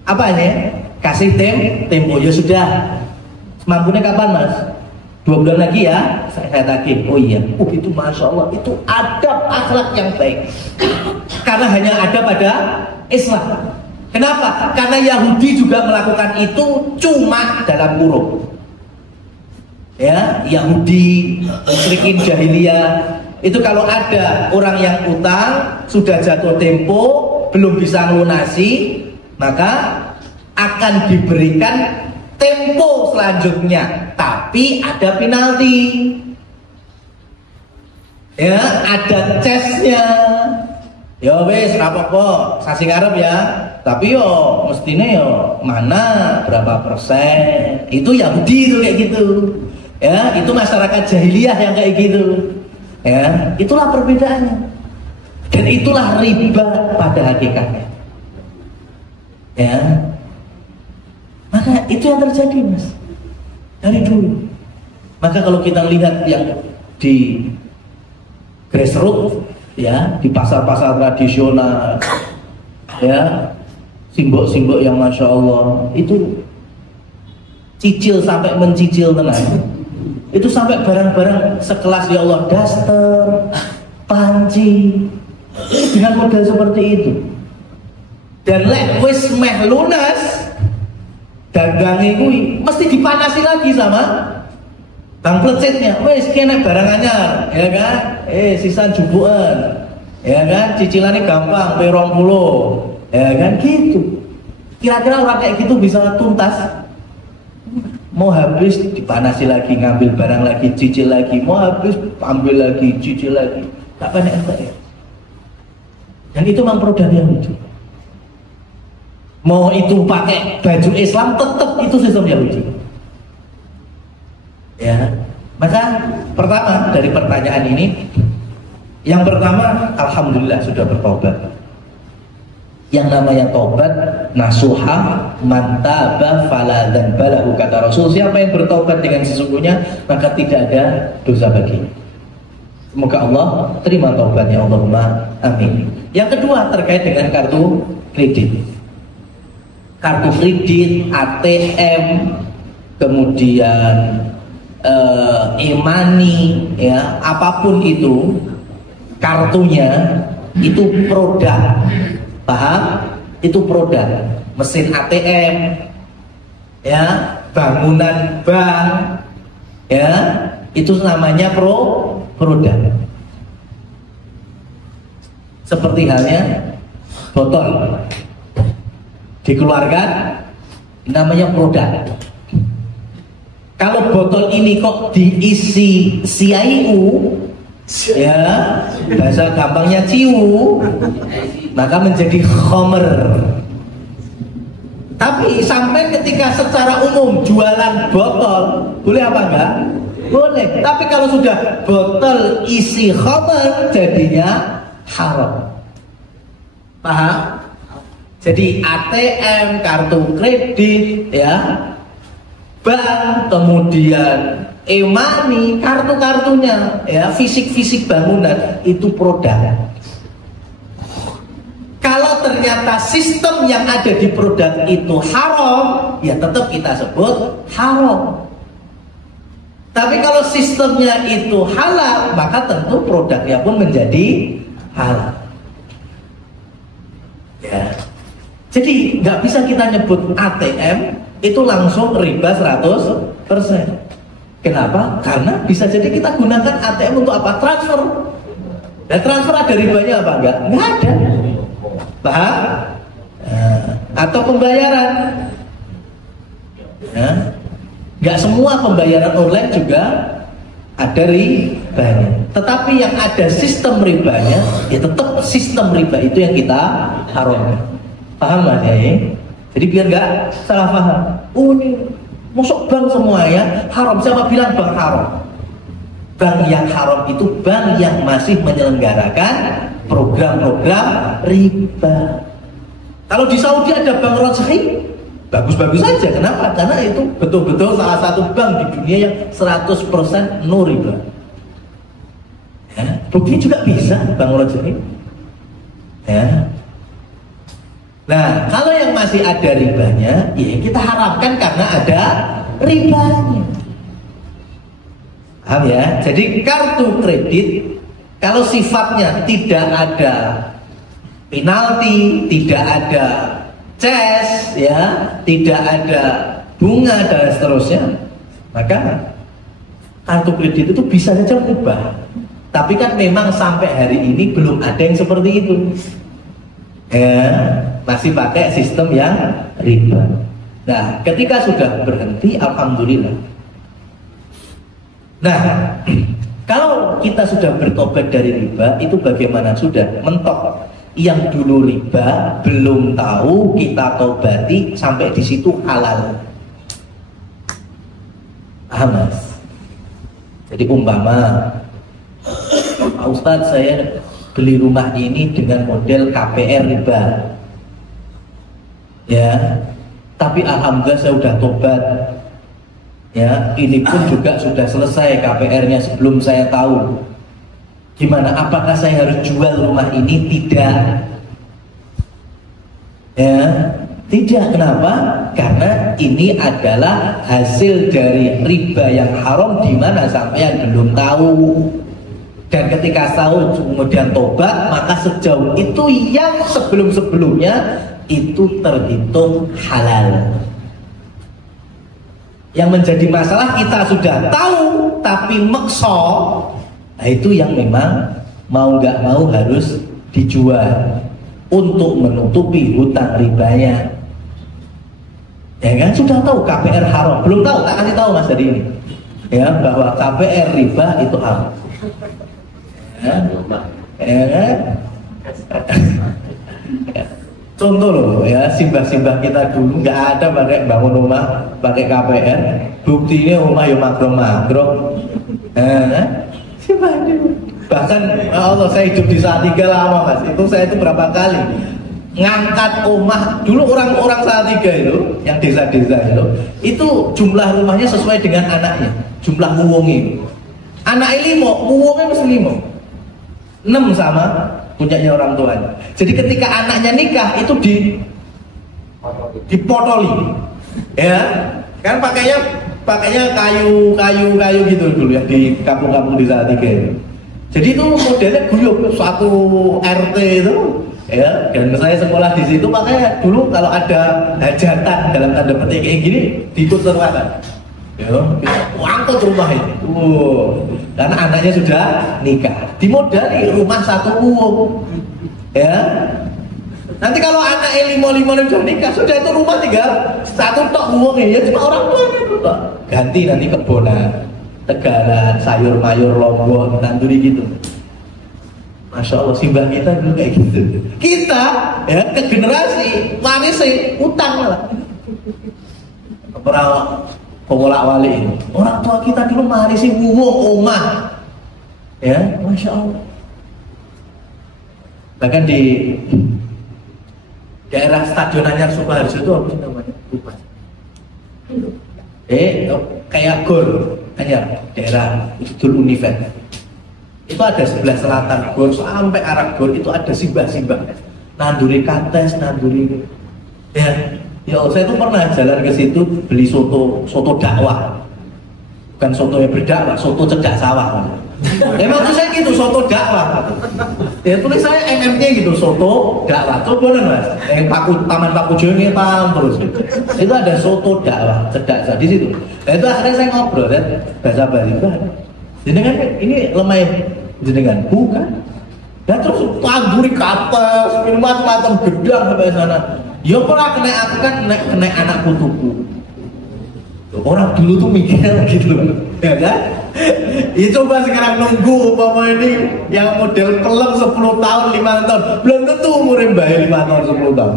Apa ini? Kasih tempo, ya sudah. Mampunya kapan mas? 2 bulan lagi ya, saya tagih. Oh iya, itu masya Allah, itu adab akhlak yang baik. Karena hanya ada pada Islam. Kenapa? Karena Yahudi juga melakukan itu cuma dalam kurung. Ya, Yahudi, musyrikin jahiliyah itu kalau ada orang yang utang sudah jatuh tempo belum bisa melunasi, maka akan diberikan tempo selanjutnya, tapi ada penalti. Ya, ada chestnya. Ya wes, rapopo, sasi ngarep ya. Tapi yo mestinya yo mana berapa persen? Itu Yahudi itu kayak gitu. Ya, itu masyarakat jahiliyah yang kayak gitu. Ya, itulah perbedaannya. Dan itulah riba pada hakikatnya. Ya. Maka itu yang terjadi mas dari dulu. Maka kalau kita lihat yang di grassroots, ya di pasar-pasar tradisional, ya simbol-simbol yang masya Allah itu cicil sampai mencicil tenang. Itu sampai barang-barang sekelas ya Allah daster, panci, dengan model seperti itu. Dan lek wis meh lunas dagange kuwi mesti dipanasi lagi sama bang plecetnya. Wes kene barang anyar, ya kan? Sisan jubukan, ya kan? Cicilannya gampang, P20, ya kan? Gitu. Kira-kira orang kayak gitu bisa tuntas? Mau habis dipanasi lagi, ngambil barang lagi, cicil lagi. Mau habis ambil lagi, cicil lagi. Tak banyak-banyak. Dan itu memang produk Yahudi. Mau itu pakai baju Islam, tetap itu sistem Yahudi. Ya, maka pertama dari pertanyaan ini, yang pertama, alhamdulillah sudah bertobat. Yang namanya tobat, nasuha, mantaba, fala dan balahu, kata Rasul. Siapa yang bertobat dengan sesungguhnya, maka tidak ada dosa baginya. Semoga Allah terima taubatnya, Allahumma amin. Yang kedua terkait dengan kartu kredit. Kartu kredit, ATM, kemudian e-money, ya apapun itu kartunya itu produk, paham? Itu produk, mesin ATM, ya bangunan bank, ya itu namanya produk. Seperti halnya botol dikeluarkan, namanya produk. Kalau botol ini kok diisi CIU, ya bahasa gampangnya ciu, maka menjadi khomer. Tapi sampai ketika secara umum jualan botol, boleh apa enggak? Boleh. Tapi kalau sudah botol isi khomer, jadinya haram. Paham? Jadi ATM, kartu kredit, ya, bank, kemudian e-money, kartu-kartunya, ya, fisik-fisik bangunan itu produk. Kalau ternyata sistem yang ada di produk itu haram, ya tetap kita sebut haram. Tapi kalau sistemnya itu halal, maka tentu produknya pun menjadi halal. Ya. Jadi nggak bisa kita nyebut ATM itu langsung riba 100%. Kenapa? Karena bisa jadi kita gunakan ATM untuk apa? Transfer. Dan transfer ada ribanya apa enggak? Nggak ada. Paham? Atau pembayaran. Ya. Nggak semua pembayaran online juga ada ribanya. Tetapi yang ada sistem ribanya, ya tetap sistem riba itu yang kita haramkan. Paham Mas ya? Jadi biar nggak salah paham. Oh ini masuk bank semua ya haram. Siapa bilang bank haram? Bank yang haram itu bank yang masih menyelenggarakan program-program riba. Kalau di Saudi ada bank Rajhi, bagus-bagus saja. Kenapa? Karena itu betul-betul salah satu bank di dunia yang 100% no riba. Ya, bukti juga bisa bank Rajhi. Ya. Nah, kalau yang masih ada ribanya, ya kita harapkan karena ada ribanya. Paham ya? Jadi kartu kredit kalau sifatnya tidak ada penalti, tidak ada cas, ya, tidak ada bunga dan seterusnya, maka kartu kredit itu bisa saja mubah. Tapi kan memang sampai hari ini belum ada yang seperti itu. Ya, masih pakai sistem yang riba. Nah, ketika sudah berhenti, alhamdulillah. Nah, kalau kita sudah bertobat dari riba, itu bagaimana? Sudah mentok. Yang dulu riba belum tahu, kita tobati sampai di situ halal. Paham Mas? Jadi umpama, Pak Ustadz saya beli rumah ini dengan model KPR riba, ya, tapi alhamdulillah saya sudah tobat, ya, ini pun juga sudah selesai KPR-nya sebelum saya tahu. Gimana? Apakah saya harus jual rumah ini? Tidak, ya, tidak. Kenapa? Karena ini adalah hasil dari riba yang haram di mana sampean belum tahu. Dan ketika tahu kemudian tobat, maka sejauh itu yang sebelum-sebelumnya itu terhitung halal. Yang menjadi masalah kita sudah tahu tapi maksa, nah itu yang memang mau nggak mau harus dijual untuk menutupi hutang ribanya. Ya kan, sudah tahu KPR haram, belum tahu, tak kasih tahu Mas tadi ini, ya, bahwa KPR riba itu haram. Ya kan? Contoh loh ya, simbah-simbah kita dulu nggak ada pakai bangun rumah pakai KPR. Buktinya rumah yang makro-makro. Simbah itu. Bahkan Allah, saya hidup di Salatiga lama Mas. Itu saya itu berapa kali ngangkat rumah dulu orang-orang Salatiga itu, yang desa-desa itu jumlah rumahnya sesuai dengan anaknya, jumlah muwongi. Anaknya 5, muwongnya mesti 5. 6 sama punyanya orang tuanya. Jadi ketika anaknya nikah itu dipotoli, ya kan, pakainya kayu gitu dulu ya di kampung-kampung di Salatiga itu. Jadi itu modelnya guyup suatu RT itu, ya. Dan saya sekolah di situ, makanya dulu kalau ada hajatan dalam tanda petik kayak gini diikut sertakan. Ya, angkut rumah itu. Karena anaknya sudah nikah, dimodali rumah satu umum, ya. Nanti kalau anaknya 5 sudah nikah, sudah itu rumah tinggal satu tok umumnya, ya cuma orang tuanya itu tok. Ganti nanti kebonan, tegalan, sayur mayur, lombok, tanduri gitu. Masya Allah, simbah kita dulu kayak gitu. Kita ya ke generasi warisi utang malah. Pernah pemolak-walik itu. Orang tua kita dulu marisi wuwung omah. Ya, Masya Allah. Bahkan di daerah Stadion Anyar Sukoharjo itu apa sih namanya? Lupa. Kayak Gor Anyar, daerah Idul Univen. Itu ada sebelah selatan Gor sampai arah Gor itu ada simbah-simbah. Nanduri kates, nanduri. Ya, saya tuh pernah jalan ke situ beli soto dakwah. Bukan soto yang berdakwah, soto cedak sawah. Emang tuh saya gitu, soto dakwah. Ya tulis saya MMT gitu, soto dakwah. Coba mas, yang Taman Paku Joyo paham terus. Itu ada soto dakwah, cedak sawah di situ. Nah itu akhirnya saya ngobrol kan, bahasa Bali kan. Jenengan ini lemah jenengan bukan? Dan terus tangguri ke atas, macam gedang sampai sana. Ya pernah kena aku kan kena anak putuku. Orang dulu tuh mikir gitu, ya kan? Ya coba sekarang nunggu umpama ini yang model pelem 10 tahun, 5 tahun, belum tentu umurnya bayar 5 tahun, 10 tahun.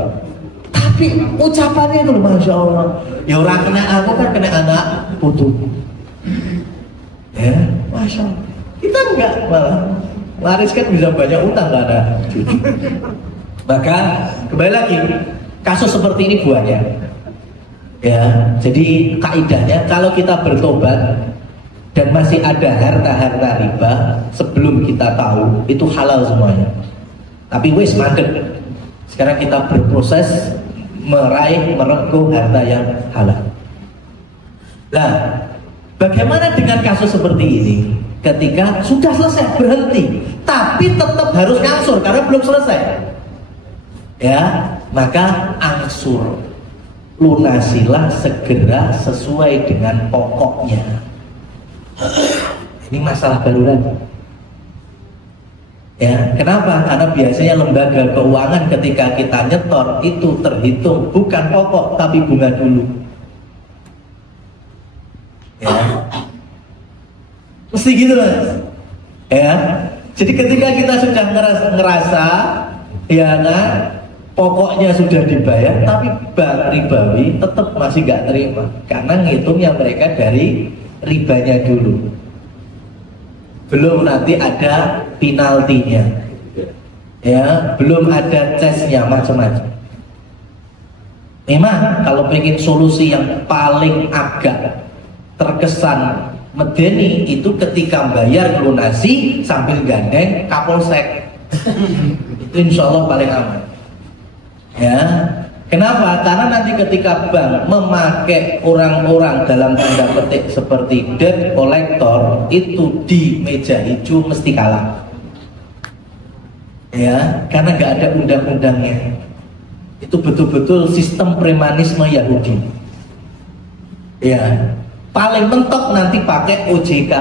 Tapi ucapannya itu Masya Allah. Ya orang kena aku kan kena anak putuku. Ya, Masya Allah. Kita enggak malah laris kan bisa banyak utang gak ada cucu. Maka kembali lagi kasus seperti ini buahnya. Ya, jadi kaidahnya kalau kita bertobat dan masih ada harta-harta riba sebelum kita tahu itu halal semuanya. Tapi wis mandek. Sekarang kita berproses merengkuh harta yang halal. Nah, bagaimana dengan kasus seperti ini? Ketika sudah selesai berhenti, tapi tetap harus ngangsur karena belum selesai. Ya, maka angsur. Lunasilah segera sesuai dengan pokoknya. Ini masalah baru lagi. Ya, kenapa? Karena biasanya lembaga keuangan ketika kita nyetor itu terhitung bukan pokok tapi bunga dulu. Ya, mesti gitu mas. Ya, jadi ketika kita sudah ngerasa, ya kan? Pokoknya sudah dibayar, tapi bank ribawi tetap masih gak terima karena ngitungnya mereka dari ribanya dulu. Belum nanti ada penaltinya, ya, belum ada cashnya macam-macam. Memang kalau pengen solusi yang paling agak terkesan medeni itu ketika bayar lunasi sambil gandeng Kapolsek. Itu insya Allah paling aman. Ya, kenapa? Karena nanti ketika bank memakai orang-orang dalam tanda petik seperti debt collector itu di meja hijau mesti kalah. Ya, karena nggak ada undang-undangnya. Itu betul-betul sistem premanisme Yahudi. Ya, paling mentok nanti pakai OJK.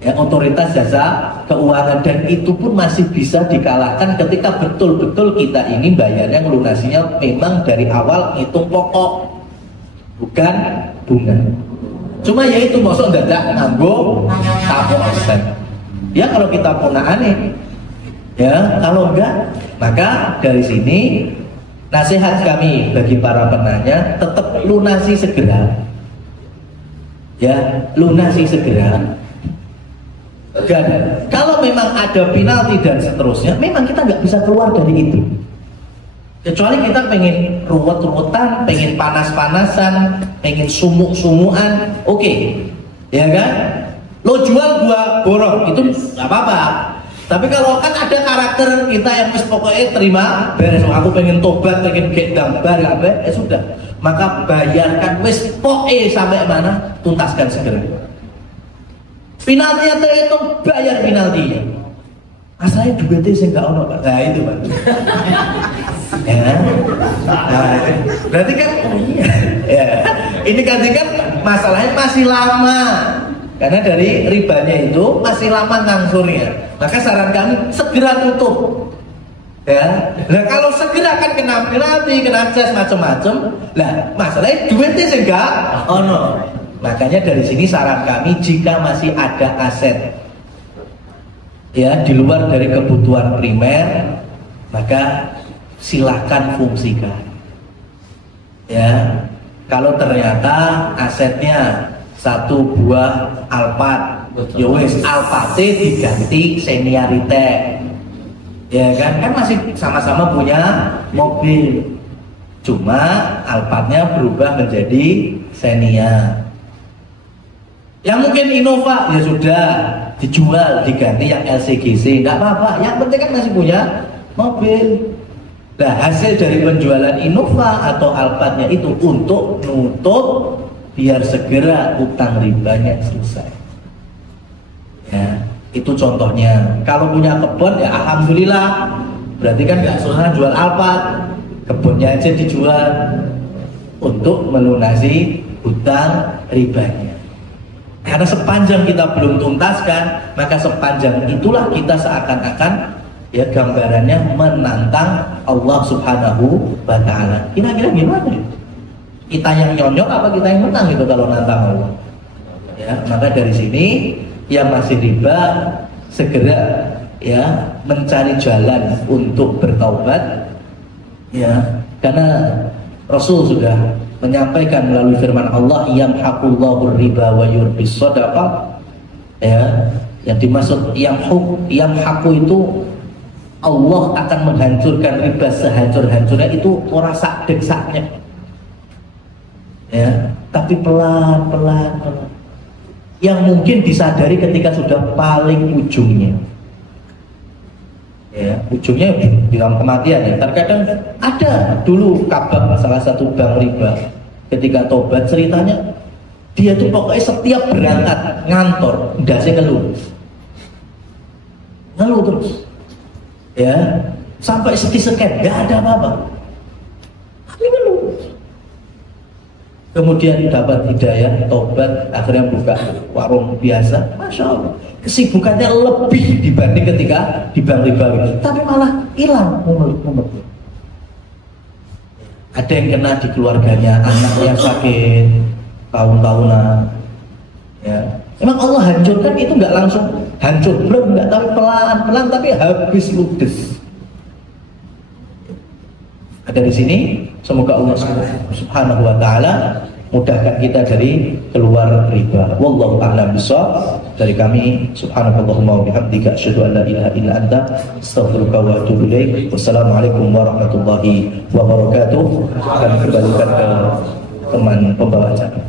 Ya, otoritas jasa keuangan, dan itu pun masih bisa dikalahkan ketika betul-betul kita ini bayarnya lunasinya memang dari awal ngitung pokok bukan bunga. Cuma ya itu mosok dadak nganggo Kapolsek. Ya kalau kita pernah aneh. Ya, kalau enggak, maka dari sini nasihat kami bagi para penanya tetap lunasi segera. Ya, lunasi segera. Dan kalau memang ada penalti dan seterusnya, memang kita nggak bisa keluar dari itu. Kecuali kita pengen ruwet-ruwetan, pengen panas-panasan, pengen sumuk-sumuan, oke, ya kan? Lo jual gua borong, itu nggak apa-apa. Tapi kalau kan ada karakter kita yang pokoknya terima, beres. Aku pengen tobat, pengen gedang bar, ya sudah. Maka bayarkan wis pokoknya sampai mana, tuntaskan segera. Penaltinya terhitung, bayar penaltinya. Asalnya duitnya sih nggak ono pak. Nah itu pak. Ya. Nah, berarti kan, ya. Ini kan masalahnya masih lama. Karena dari ribanya itu masih lama ngangsurnya. Maka saran kami segera tutup. Ya. Nah kalau segera kan kena penalti, kena cas macam-macam. Lah masalahnya duitnya sih nggak ono. Makanya dari sini saran kami jika masih ada aset ya di luar dari kebutuhan primer, maka silakan fungsikan. Ya, kalau ternyata asetnya satu buah Alphard, ya wis Alphard diganti seniorite. Ya kan masih sama-sama punya mobil, cuma Alphardnya berubah menjadi Xenia. Yang mungkin Innova ya sudah dijual, diganti yang LCGC, nggak apa-apa. Yang penting kan masih punya mobil. Nah, hasil dari penjualan Innova atau Alphardnya itu untuk nutup biar segera utang ribanya selesai. Ya, itu contohnya. Kalau punya kebun ya alhamdulillah, berarti kan nggak susah jual Alphard, kebunnya aja dijual untuk melunasi hutang ribanya. Karena sepanjang kita belum tuntaskan, maka sepanjang itulah kita seakan-akan ya gambarannya menantang Allah Subhanahu wa Ta'ala. Kira-kira gimana? Kita yang nyonyok apa kita yang menang gitu kalau nantang Allah? Ya, maka dari sini yang masih riba segera ya mencari jalan untuk bertaubat, ya, karena Rasul sudah menyampaikan melalui firman Allah, yamhaqullahu riba wa yurbis shadaqah, ya, yang dimaksud yamhaqu itu Allah akan menghancurkan riba sehancur-hancurnya, itu orang sak-deksaknya, ya, tapi pelan-pelan, yang mungkin disadari ketika sudah paling ujungnya, ya, ujungnya di dalam kematian. Ya, terkadang ada dulu kabar salah satu bank riba ketika tobat, ceritanya dia tuh pokoknya setiap berangkat ngantor ndase ngeluh terus, ya, sampai seken nggak ada apa-apa, tapi ngeluh. Kemudian dapat hidayah, tobat, akhirnya buka warung biasa, masya Allah, kesibukannya lebih dibanding ketika di bank riba, tapi malah hilang mumet. Ada yang kena di keluarganya, anak yang sakit tahun-tahunan, ya. Emang Allah hancurkan itu nggak langsung hancur, belum, nggak, tapi pelan-pelan, tapi habis ludes. Ada di sini. Semoga Allah Subhanahu wa Ta'ala mudahkan kita dari keluar riba. Wallahu a'lam bishawab. Dari kami, subhanakallahumma wa bihamdika asyhadu an la ilaha illa anta astaghfiruka wa atubu ilaik. Wassalamualaikum warahmatullahi wabarakatuh. Dan kembalikan ke teman pembawa acara.